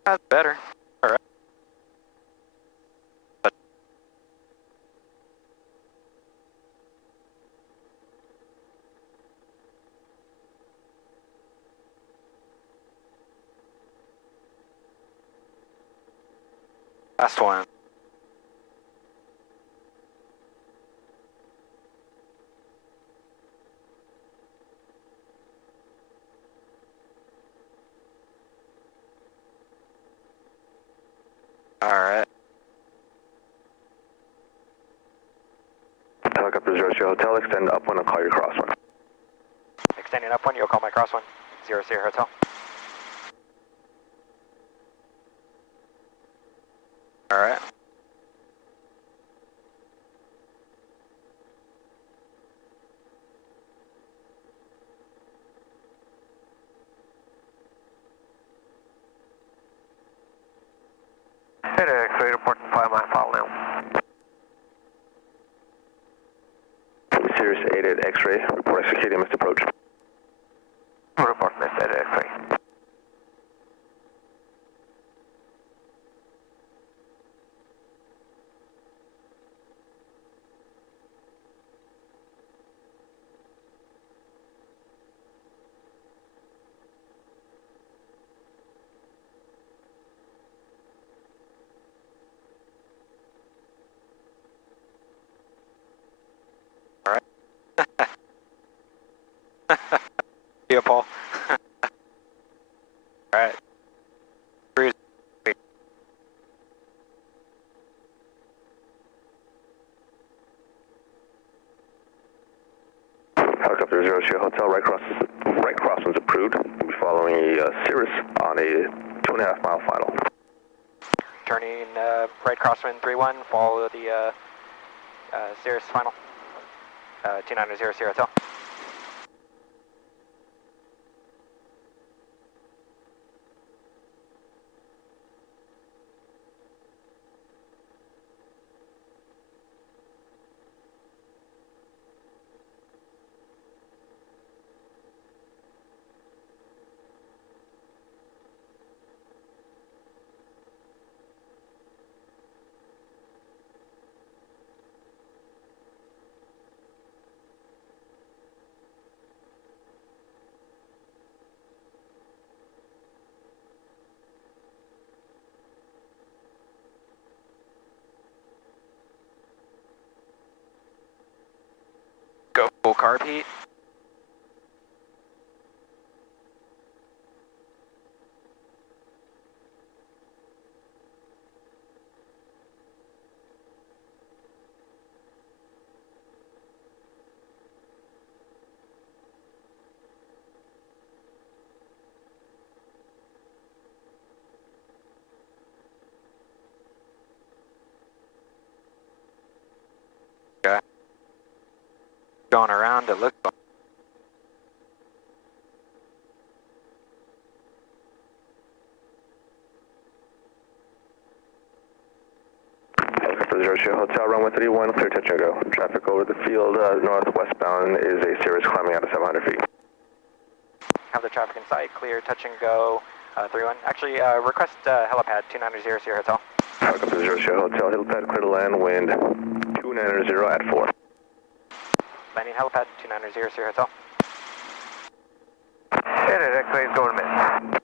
That's better. All right. Last one. All right. Helicopter 00 Hotel, extend upwind and call your crosswind. Extending upwind, you'll call my crosswind. 00 Hotel. All right. X-ray report 5 mile follow now. Sirius 88 X-ray, report executing missed approach. Report missed at X-ray. Yeah, Paul. All right. Helicopter 00 Hotel, right crosswind's approved. We'll be following a Cirrus on a 2.5 mile final. Turning right crosswind 3-1, follow the Sirius final. 2900 Hotel. Go full carb heat. Okay. Going around, it looks like. Helicopter 00 Hotel, runway 31, clear touch and go. Traffic over the field northwestbound is a Cirrus climbing out of 700 feet. Have the traffic in sight, clear, touch and go, 3-1. Actually, request helipad 2900 Hotel. Helicopter 00 Hotel, helipad clear to land, wind 290 at 4. Landing helipad 2900 Hotel. X-ray is going to miss.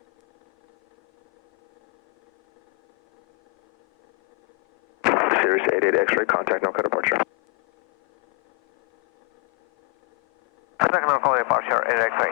8 X-ray, contact Norco departure. Second on calling departure, 8 X-ray.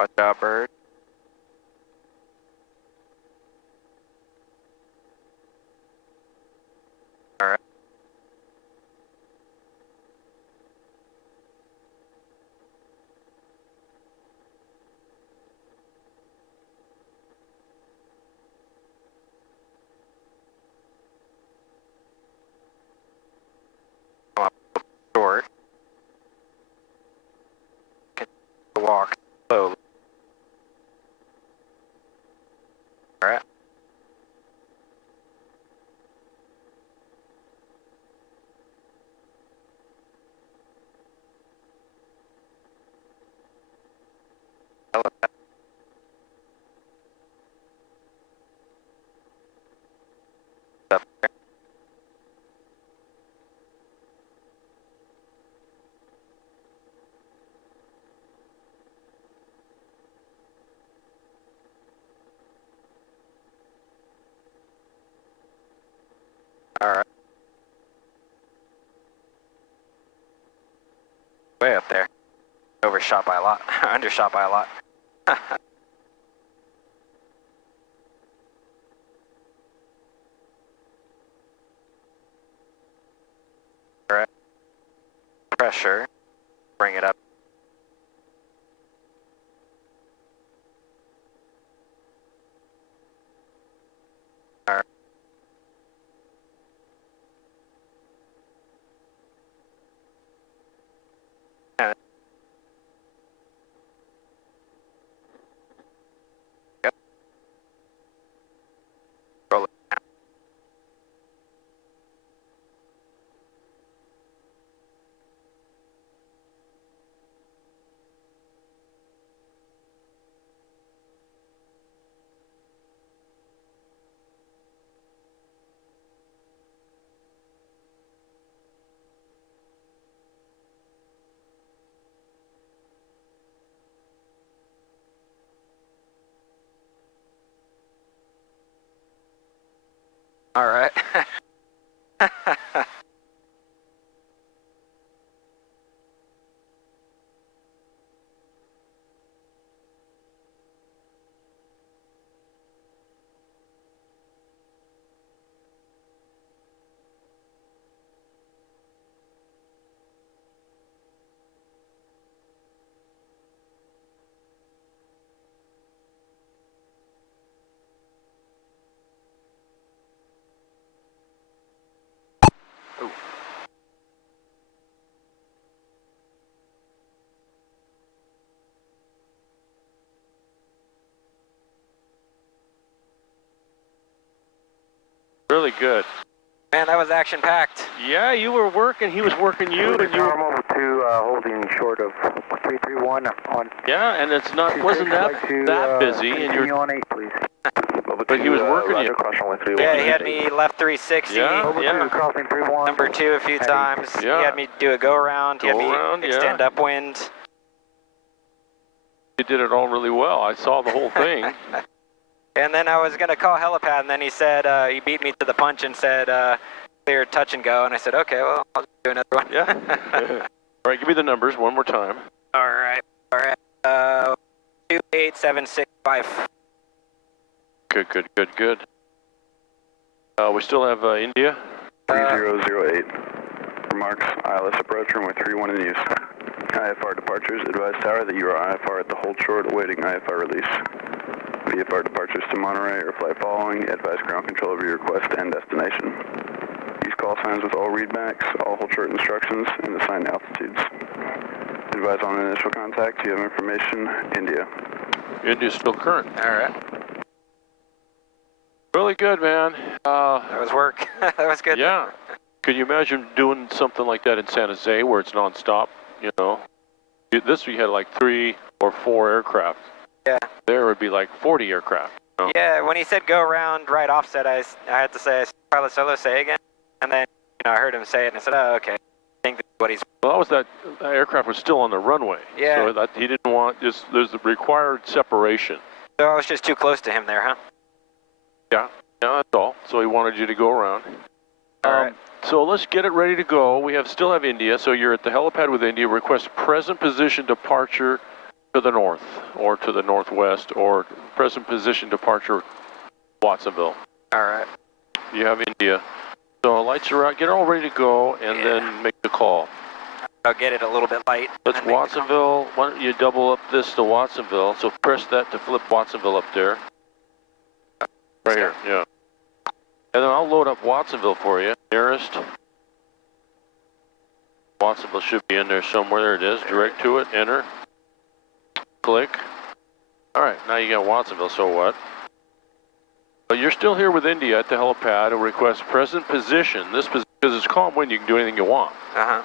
Watch out, bird. Alright. Come up short. Walk slowly. Alright. Up there. Alright. Way up there. Overshot by a lot. Undershot by a lot. Alright. Pressure. Bring it up. Alright. Yeah. Yep. Roll it down. All right. Really good. Man, that was action packed. Yeah, you were working, he was working you, and you were... Mobile 2 holding short of 331 on... Yeah, and it's not, wasn't that busy, and you're... on 8, please. But he was working you. Yeah, he had me left 360. Yeah, yeah. Crossing 31. Number 2 a few times. Yeah. He had me do a go around. He had me Go-around, extend yeah. upwind. You did it all really well. I saw the whole thing. And then I was going to call helipad, and then he said, he beat me to the punch and said, clear touch and go. And I said, okay, well, I'll just do another one. Yeah. All right, give me the numbers one more time. All right. 28765. Good. We still have India. 3008. Remarks, ILS approach, runway 31 in use. IFR departures, advise tower that you are IFR at the hold short awaiting IFR release. VFR departures to Monterey or flight following, advise ground control of your request and destination. Use call signs with all readbacks, all hold short instructions, and assign altitudes. Advise on initial contact, you have information, India. India's still current. All right. Really good, man. That was work. That was good. Yeah. Can you imagine doing something like that in San Jose where it's nonstop? You know, this we had like 3 or 4 aircraft. Yeah. There would be like 40 aircraft. You know? Yeah. When he said go around right offset, I had to say, pilot solo, say again, and then I heard him say it, and I said, oh, okay. I think that's what he's. Well, that aircraft was still on the runway. Yeah. So that he didn't want there's the required separation. So I was just too close to him there, huh? Yeah. Yeah, that's all. So he wanted you to go around. All right. So let's get it ready to go. We still have India. So you're at the helipad with India. Request present position departure to the north or to the northwest or present position departure Watsonville. All right. You have India. So lights are out. Get it all ready to go and then make the call. I'll get it a little bit light. Let's Watsonville. Why don't you double up this to Watsonville? So press that to flip Watsonville up there. Right here, yeah. And then I'll load up Watsonville for you. Nearest. Watsonville should be in there somewhere. There it is. Direct to it. Enter. Click. All right, now you got Watsonville. So what? But you're still here with India at the helipad. It'll request present position. This because it's calm wind, you can do anything you want.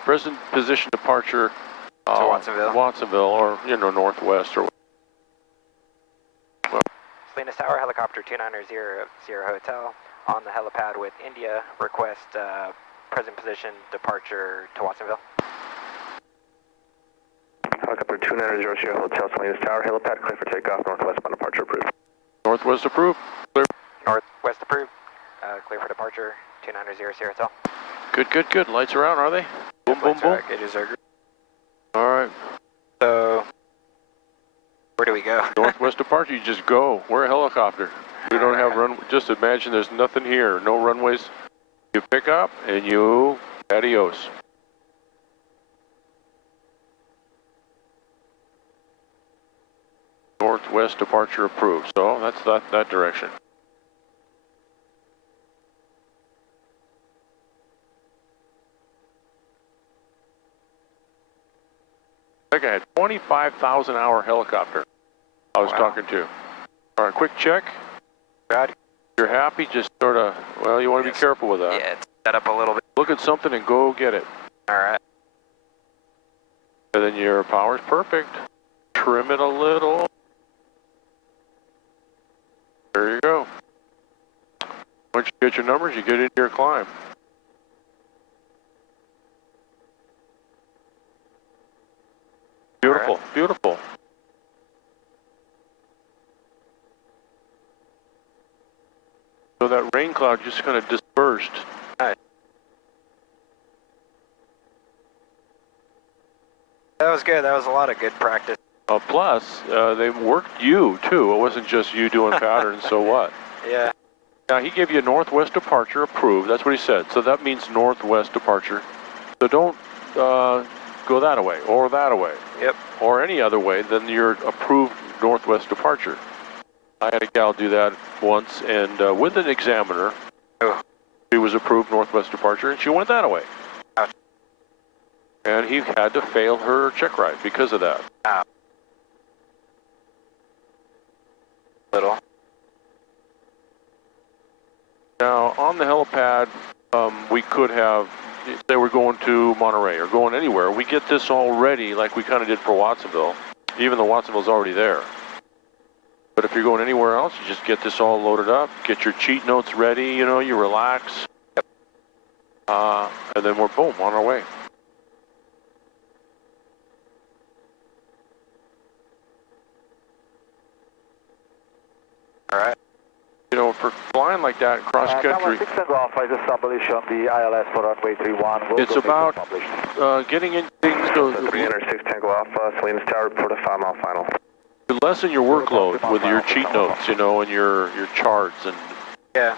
Present position departure to Watsonville. Watsonville, or northwest or. Salinas Tower, helicopter 290 Hotel on the helipad with India. Request present position departure to Watsonville. Helicopter 290 Hotel, Salinas Tower, helipad clear for takeoff, northwestbound departure approved. Northwest approved. Clear. Northwest approved. Clear for departure 290 Hotel. Good, good, good. Lights are out, are they? Boom, boom, boom. Gauges are good. All right. So, where do we go? Northwest departure, you just go. We're a helicopter. We don't have run. Just imagine there's nothing here. No runways. You pick up and you adios. Northwest departure approved. So that's that direction. I think I had 25,000 hour helicopter I was talking to. All right, quick check. God. You're happy, just sort of, well, you want to be careful with that. Yeah, it's set up a little bit. Look at something and go get it. All right. And then your power's perfect. Trim it a little. There you go. Once you get your numbers, you get into your climb. Beautiful, beautiful. So that rain cloud just kind of dispersed. Nice. That was good. That was a lot of good practice. Plus, they worked you too. It wasn't just you doing patterns, so what? Yeah. Now, he gave you a northwest departure approved. That's what he said. So that means northwest departure. So don't go that way or that way. Yep. Or any other way than your approved northwest departure. I had a gal do that once, and with an examiner, she was approved northwest departure, and she went that way. Ouch. And he had to fail her check ride because of that. Ow. Little. Now, on the helipad, we could have, say we're going to Monterey or going anywhere, we get this all ready like we kind of did for Watsonville, even though Watsonville's already there. But if you're going anywhere else, you just get this all loaded up, get your cheat notes ready, you relax, and then we're, boom, on our way. All right. For flying like that cross country, 6 and go off, I just established on the ILS for runway 31. it's about getting in things to 306 Tango Alpha, Salinas Tower, report a 5-mile final. lessen your workload with your cheat notes, and your charts, and yeah,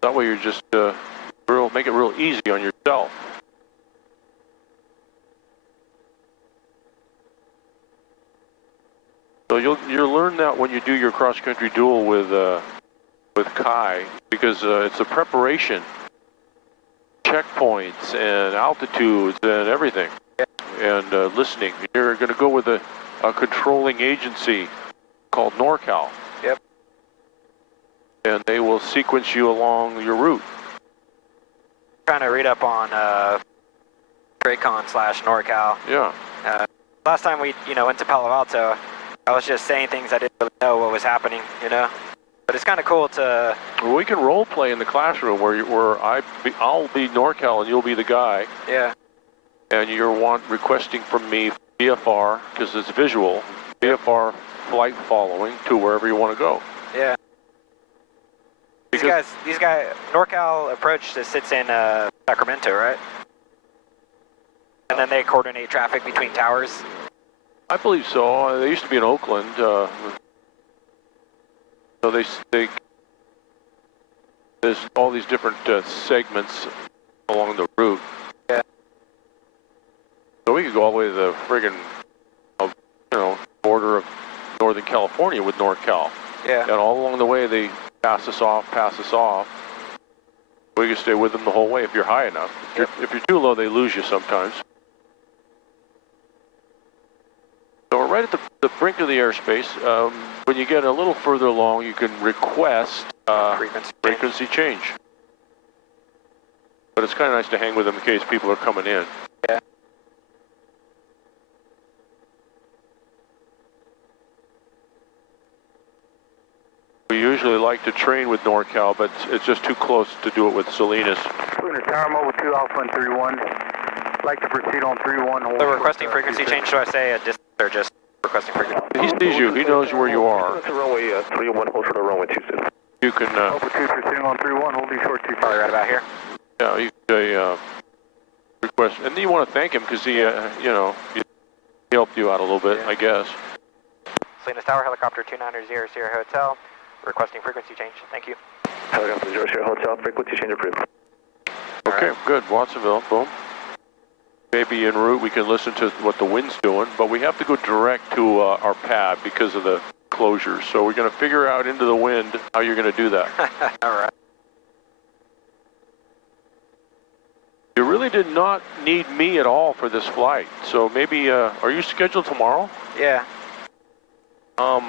that way you're just make it real easy on yourself. So you'll learn that when you do your cross-country duel with Kai, because it's a preparation, checkpoints and altitudes and everything, and listening. You're going to go with a controlling agency called NorCal. Yep. And they will sequence you along your route. Trying to read up on TRACON/NorCal. Yeah. Last time we, went to Palo Alto, I was just saying things I didn't really know what was happening, But it's kind of cool to... Well, we can role play in the classroom where I'll be NorCal and you'll be the guy. Yeah. And you're requesting from me VFR, because it's visual, VFR flight following to wherever you want to go. Yeah. These guys, NorCal approach just sits in Sacramento, right? And then they coordinate traffic between towers. I believe so. They used to be in Oakland. So there's all these different segments along the route. Yeah. So we could go all the way to the friggin', border of Northern California with NorCal. Yeah. And all along the way they pass us off. We can stay with them the whole way if you're high enough. Yep. If you're too low, they lose you sometimes. So we're right at the brink of the airspace. When you get a little further along, you can request frequency change. But it's kind of nice to hang with them in case people are coming in. Yeah. We usually like to train with NorCal, but it's just too close to do it with Salinas. Salinas Tower, Mobile 2, Alpha and 31. Like to proceed on 31. So requesting frequency change, should I say a distance or just requesting frequency? He sees you, he knows where you are. That's the runway 31, hold short of runway 26. You can... Mobile 2 proceeding on 31, holding short 26. Probably right about here. Yeah, you can request, and you want to thank him because he helped you out a little bit, I guess. Salinas Tower, helicopter 2900 Sierra Hotel, requesting frequency change. Thank you. Helicopter 0 Sierra Hotel, frequency change approved. Okay, good, Watsonville, boom. Maybe en route we can listen to what the wind's doing, but we have to go direct to our pad because of the closures. So we're going to figure out into the wind how you're going to do that. All right. You really did not need me at all for this flight. So maybe, are you scheduled tomorrow? Yeah. Well,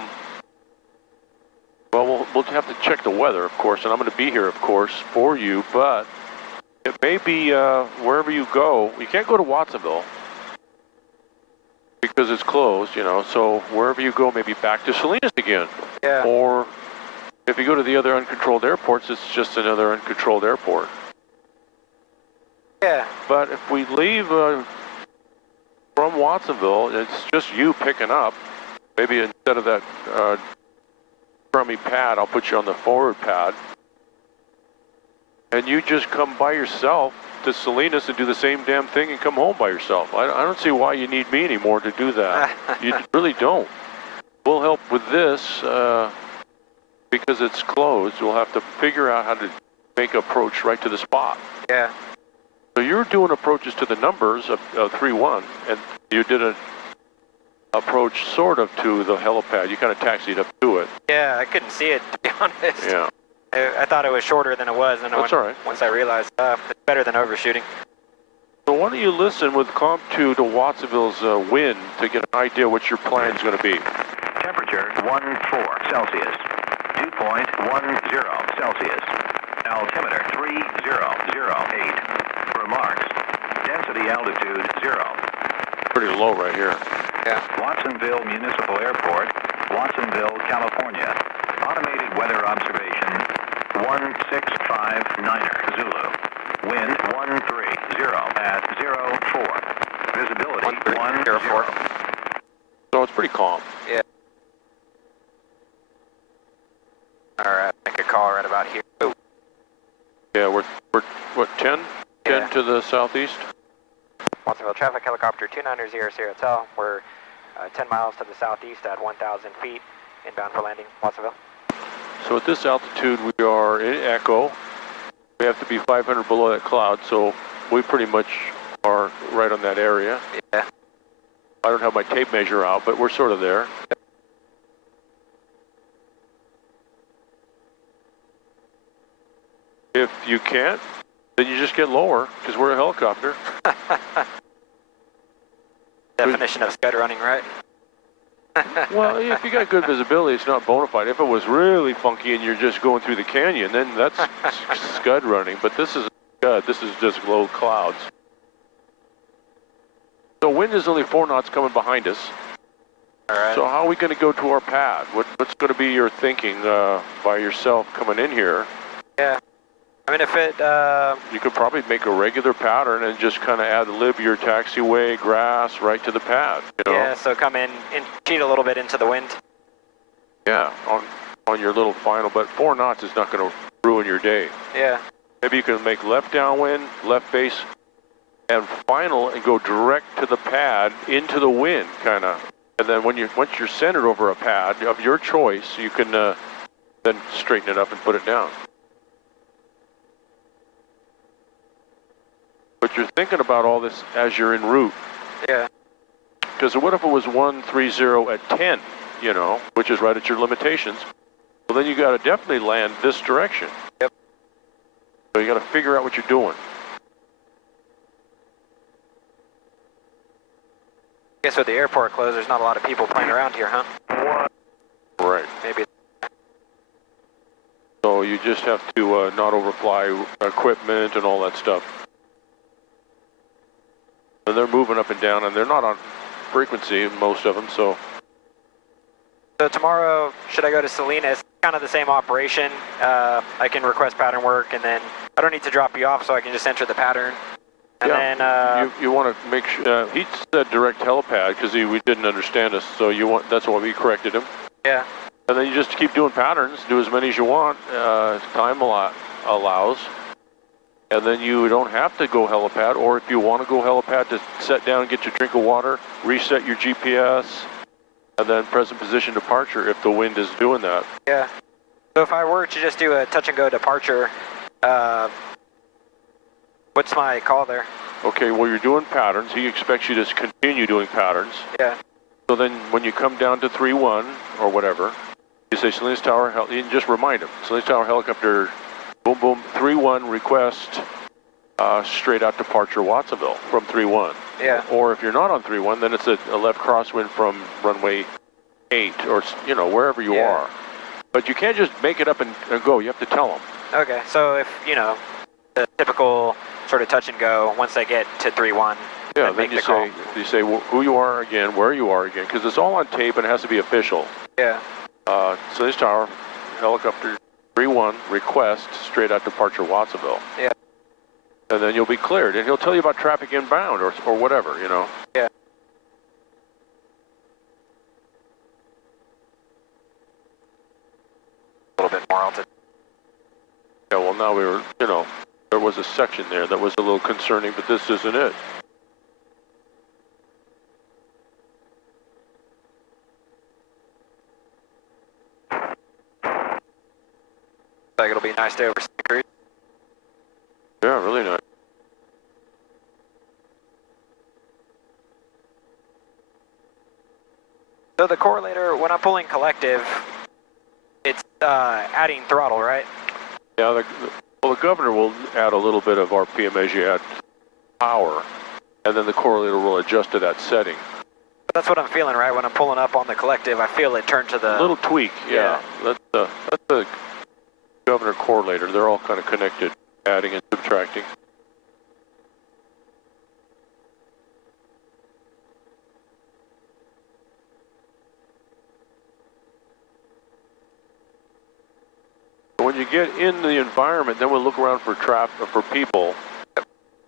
we'll have to check the weather, of course, and I'm going to be here, of course, for you, but it may be wherever you go. You can't go to Watsonville because it's closed, so wherever you go, maybe back to Salinas again. Yeah. Or if you go to the other uncontrolled airports, it's just another uncontrolled airport. Yeah. But if we leave from Watsonville, it's just you picking up. Maybe instead of that crummy pad, I'll put you on the forward pad. And you just come by yourself to Salinas and do the same damn thing and come home by yourself. I don't see why you need me anymore to do that. You really don't. We'll help with this because it's closed. We'll have to figure out how to make approach right to the spot. Yeah. So you're doing approaches to the numbers of 3-1, and you did an approach sort of to the helipad. You kind of taxied up to it. Yeah, I couldn't see it, to be honest. Yeah. I thought it was shorter than it was, and That's all right. Once I realized it's better than overshooting. So why don't you listen with Comp 2 to Watsonville's wind to get an idea what your plan's going to be. Temperature 14 Celsius. Dew point 10 Celsius. Altimeter 3008. Remarks. Density altitude 0. Pretty low right here. Yeah. Watsonville Municipal Airport, Watsonville, California. Automated weather observation 1659er Zulu. Wind 130 at 04. Visibility 10. So it's pretty calm. Yeah. All right, make a call right about here. Oh. Yeah, we're what, 10? 10 Yeah. to the southeast? Watsonville traffic, helicopter 2900 Sierra Hotel. We're 10 miles to the southeast at 1,000 feet, inbound for landing, Watsonville. So at this altitude, we are in echo. We have to be 500 below that cloud, so we pretty much are right on that area. Yeah. I don't have my tape measure out, but we're sort of there. If you can't, then you just get lower, because we're a helicopter. Definition of scud running, right? Well, if you got good visibility, it's not bona fide. If it was really funky and you're just going through the canyon, then that's scud running. But this is scud. This is just low clouds. So wind is only 4 knots coming behind us. All right. So how are we going to go to our pad? What's going to be your thinking by yourself coming in here? Yeah. I mean, if it... You could probably make a regular pattern and just kind of ad-lib your taxiway, grass, right to the pad, you know? Yeah, so come in and cheat a little bit into the wind. Yeah, on your little final, but 4 knots is not going to ruin your day. Yeah. Maybe you can make left downwind, left base, and final, and go direct to the pad into the wind, kind of. And then once you're centered over a pad of your choice, you can then straighten it up and put it down. But you're thinking about all this as you're en route. Yeah. Because what if it was 130 at 10, you know, which is right at your limitations? Well, then you got to definitely land this direction. Yep. So you got to figure out what you're doing. I guess with the airport closed, there's not a lot of people playing around here, huh? Right. Maybe. So you just have to not overfly equipment and all that stuff. And they're moving up and down, and they're not on frequency, most of them, so... So tomorrow, should I go to Salinas? Kind of the same operation. I can request pattern work, and then I don't need to drop you off, so I can just enter the pattern. And yeah, then, you want to make sure, he said direct helipad, because we didn't understand us, so that's why we corrected him. Yeah. And then you just keep doing patterns, do as many as you want, as time allows. And then you don't have to go helipad, or if you want to go helipad to set down, get your drink of water, reset your GPS, and then present position departure if the wind is doing that. Yeah. So if I were to just do a touch and go departure, what's my call there? Okay, well, you're doing patterns. He expects you to continue doing patterns. Yeah. So then when you come down to 3-1 or whatever, you say Salinas Tower, you just remind him, Salinas Tower helicopter, boom, boom, 3-1 request straight out departure Watsonville from 3-1. Yeah. Or if you're not on 3-1, then it's a left crosswind from runway 8 or, you know, wherever you are. But you can't just make it up and go. You have to tell them. Okay, so if, you know, the typical sort of touch and go, once they get to 3-1, yeah, then you say who you are again, where you are again, because it's all on tape and it has to be official. Yeah. Salinas Tower, helicopter 3-1, request straight out departure Watsonville. Yeah. And then you'll be cleared, and he'll tell you about traffic inbound or whatever, you know. Yeah. A little bit more altitude. Yeah, well, now we were, you know, there was a section there that was a little concerning, but this isn't it. Like it'll be a nice day over Santa Cruz. Yeah, really nice. So the correlator, when I'm pulling collective, it's adding throttle, right? Yeah, well, the governor will add a little bit of RPM as you add power, and then the correlator will adjust to that setting. But that's what I'm feeling, right? When I'm pulling up on the collective, I feel it turn to the... A little tweak, yeah. That's the governor correlator. They're all kind of connected, adding and subtracting. When you get in the environment, then we'll look around for people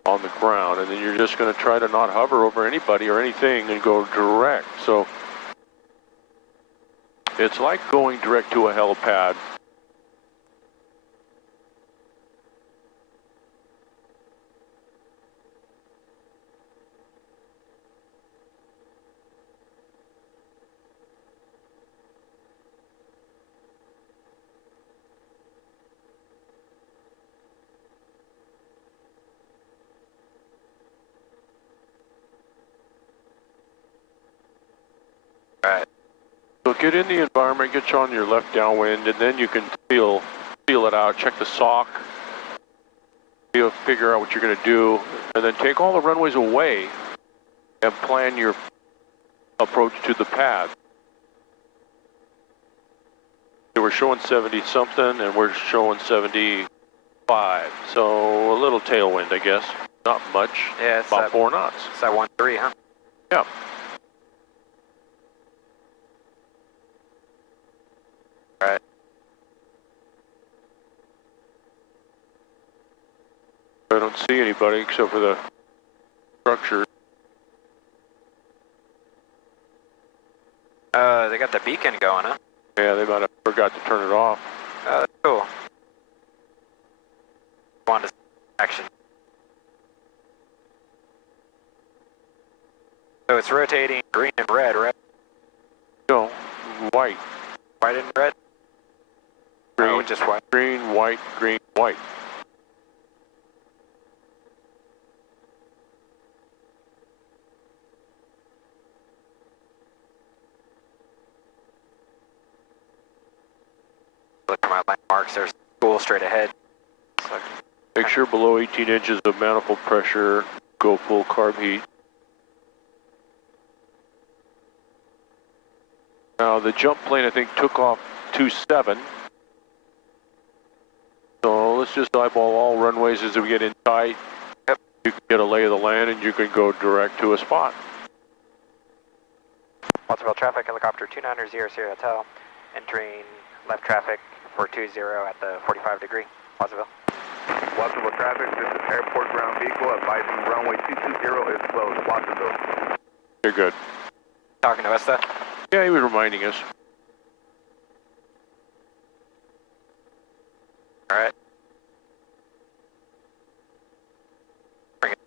on the ground, and then you're just going to try to not hover over anybody or anything and go direct. So it's like going direct to a helipad. Right. So get in the environment, get you on your left downwind, and then you can feel it out. Check the sock, You'll figure out what you're going to do, and then take all the runways away and plan your approach to the pad. So we're showing 70 something, and we're showing 75. So a little tailwind, I guess. Not much. Yeah, it's about 4 knots. It's that 1-3, huh? Yeah. All right. I don't see anybody except for the structure. They got the beacon going, huh? Yeah, they might have forgot to turn it off. Oh, that's cool. Wanted to see action. So it's rotating green and red, right? No, white. White and red? Green, oh, just white. Green, white, green, white. Look at my landmarks. There's school straight ahead. So Make sure below 18 inches of manifold pressure, go full carb heat. Now the jump plane I think took off 27. So let's just eyeball all runways as we get in tight. Yep. You can get a lay of the land and you can go direct to a spot. Watsonville traffic, helicopter 2900 Hotel, entering left traffic for 20 at the 45 degree. Watsonville. Watsonville traffic, this is airport ground vehicle advising runway 220 is closed. Watsonville. You're good. Talking to us, though? Yeah, he was reminding us. All right. Bring it.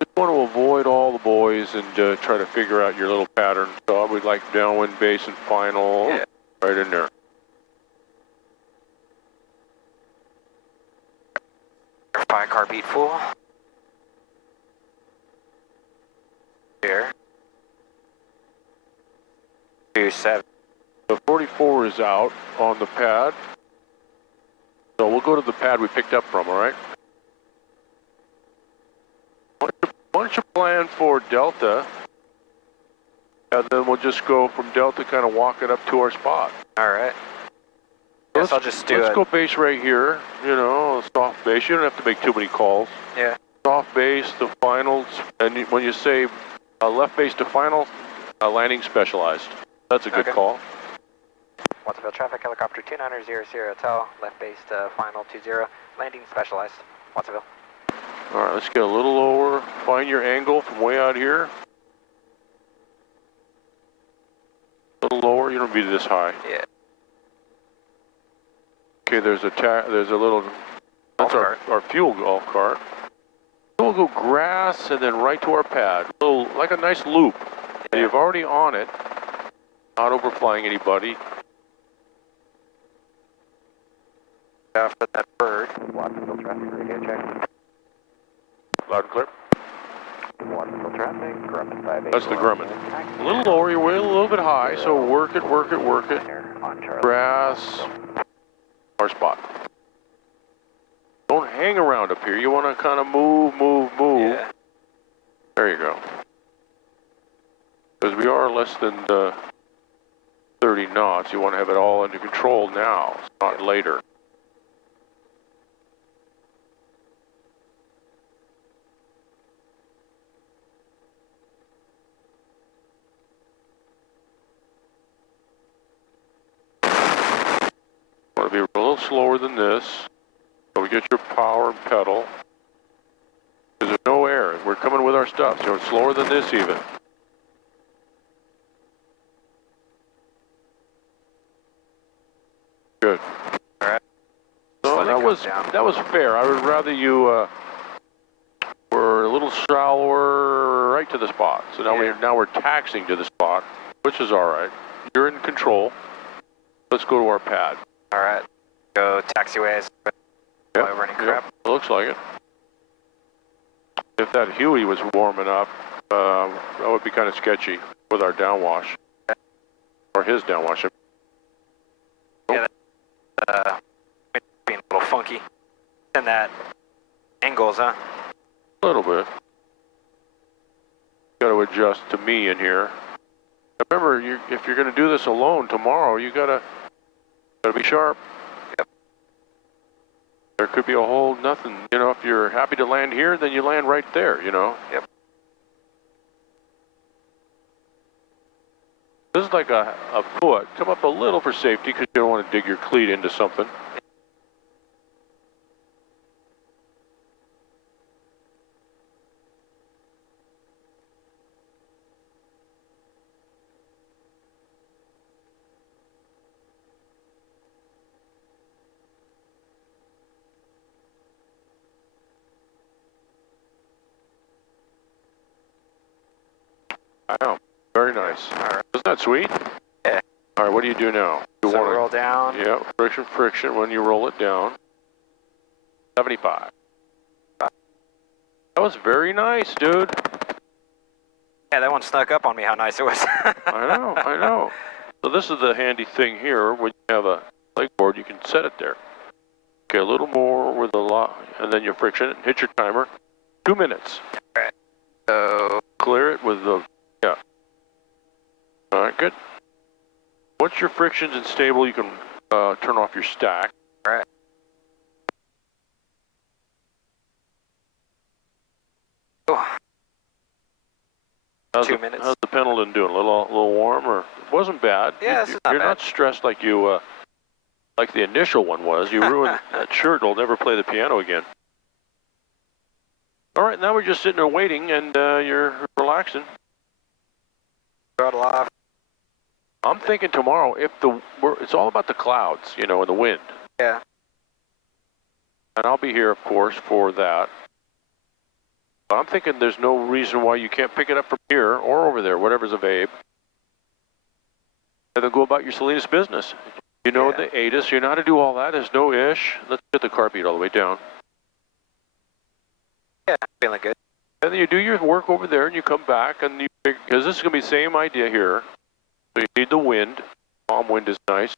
Just want to avoid all the boys and try to figure out your little pattern. So I would like downwind base and final right in there. Verify car beat full. Here. 27. The 44 is out on the pad. So we'll go to the pad we picked up from, all right? Why don't you plan for Delta, and then we'll just go from Delta, kind of walk it up to our spot. All right. Guess I'll just do Let's go base right here, you know, soft base. You don't have to make too many calls. Yeah. Soft base to finals, and when you say left base to final, landing specialized. That's a good call. Watsonville traffic, helicopter 2900 Hotel, left base to final 20, landing specialized. Watsonville. All right, let's get a little lower. Find your angle from way out here. A little lower. You don't be this high. Yeah. Okay, there's a little. That's our fuel golf cart. We'll go grass and then right to our pad. Like a nice loop. Yeah. You're already on it. Not overflying anybody. For that bird. Watsonville traffic, radio check. Loud and clear. Watsonville traffic, Grumman 58. That's the Grumman. A little lower, you're way a little bit high, so work it, work it, work it. Grass, our spot. Don't hang around up here. You want to kind of move. Yeah. There you go. Because we are less than 30 knots. You want to have it all under control now, not later. Want to be a little slower than this, so we get your power and pedal. Because there's no air. We're coming with our stuff, so it's slower than this even. Good. All right. So that was fair. I would rather you were a little shallower right to the spot. So now we're taxiing to the spot, which is all right. You're in control. Let's go to our pad. All right. Go taxiways. Over any crap. Looks like it. If that Huey was warming up, that would be kind of sketchy with our downwash. Or his downwash. Yeah, being a little funky. And that Angles, huh? A little bit. Got to adjust to me in here. Remember, if you're going to do this alone tomorrow, you gotta be sharp. Yep. There could be a whole nothing. You know, if you're happy to land here, then you land right there. You know. Yep. This is like a foot. Come up a little for safety because you don't want to dig your cleat into something. Wow, very nice. All right. Isn't that sweet? Yeah. All right, what do you do now? You So wanna, roll down. Yeah, friction when you roll it down. 75. That was very nice, dude. Yeah, that one snuck up on me how nice it was. I know. So this is the handy thing here. When you have a leg board, you can set it there. Okay, a little more with the lock, and then your friction. Hit your timer. 2 minutes. All right. So Clear it with the, yeah. All right, good. Once your friction's unstable, you can turn off your stack. all right. Oh, How's 2 the, minutes. How's the pendulum doing? A little warm, or it wasn't bad? Yeah, this is not You're bad. not stressed like you, like the initial one was. You ruined that shirt. Will never play the piano again. All right, now we're just sitting there waiting, and you're relaxing. Throttle off. I'm thinking tomorrow, it's all about the clouds, you know, and the wind. Yeah. And I'll be here, of course, for that. But I'm thinking there's no reason why you can't pick it up from here or over there, whatever's available. And then go about your Salinas business. You know Yeah. the ATIS, you know how to do all that. There's no ish. Let's get the carpet all the way down. Yeah, feeling good. And then you do your work over there, and you come back, and you because this is going to be the same idea here. So you need the wind. Calm wind is nice.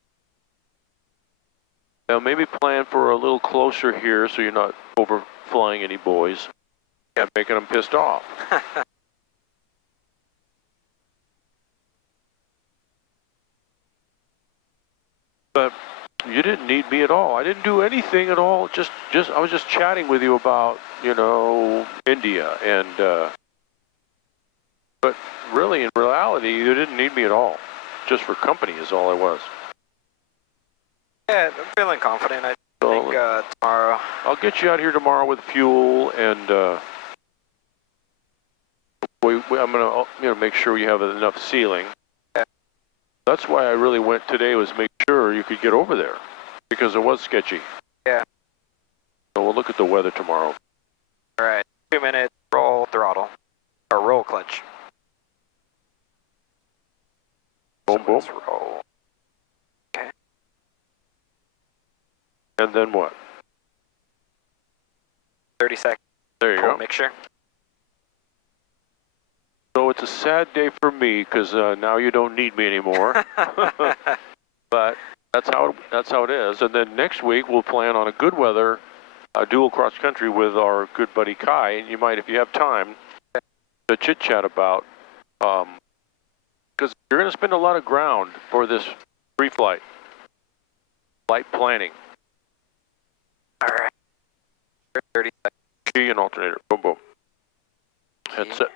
Now maybe plan for a little closer here, so you're not overflying any boys and making them pissed off. But you didn't need me at all. I didn't do anything at all. I was just chatting with you about, you know, India and. But really, in reality, you didn't need me at all. Just for company is all I was. Yeah, I'm feeling confident. I So, think tomorrow. I'll get you out here tomorrow with fuel, and I'm gonna make sure you have enough ceiling. Yeah. That's why I really went today, was make sure you could get over there, because it was sketchy. Yeah. So we'll look at the weather tomorrow. All right. 2 minutes. Roll throttle. Or roll clutch. Boom, boom. Let's roll. Okay. And then what? 30 seconds. There you Full go. mixture. So it's a sad day for me, because now you don't need me anymore. But that's how it is. And then next week we'll plan on a good weather dual cross country with our good buddy Kai. And you might, if you have time, to chit chat about, because you're going to spend a lot of ground for this pre-flight flight planning. All right. 30 seconds. Key and alternator. Boom, boom. Headset.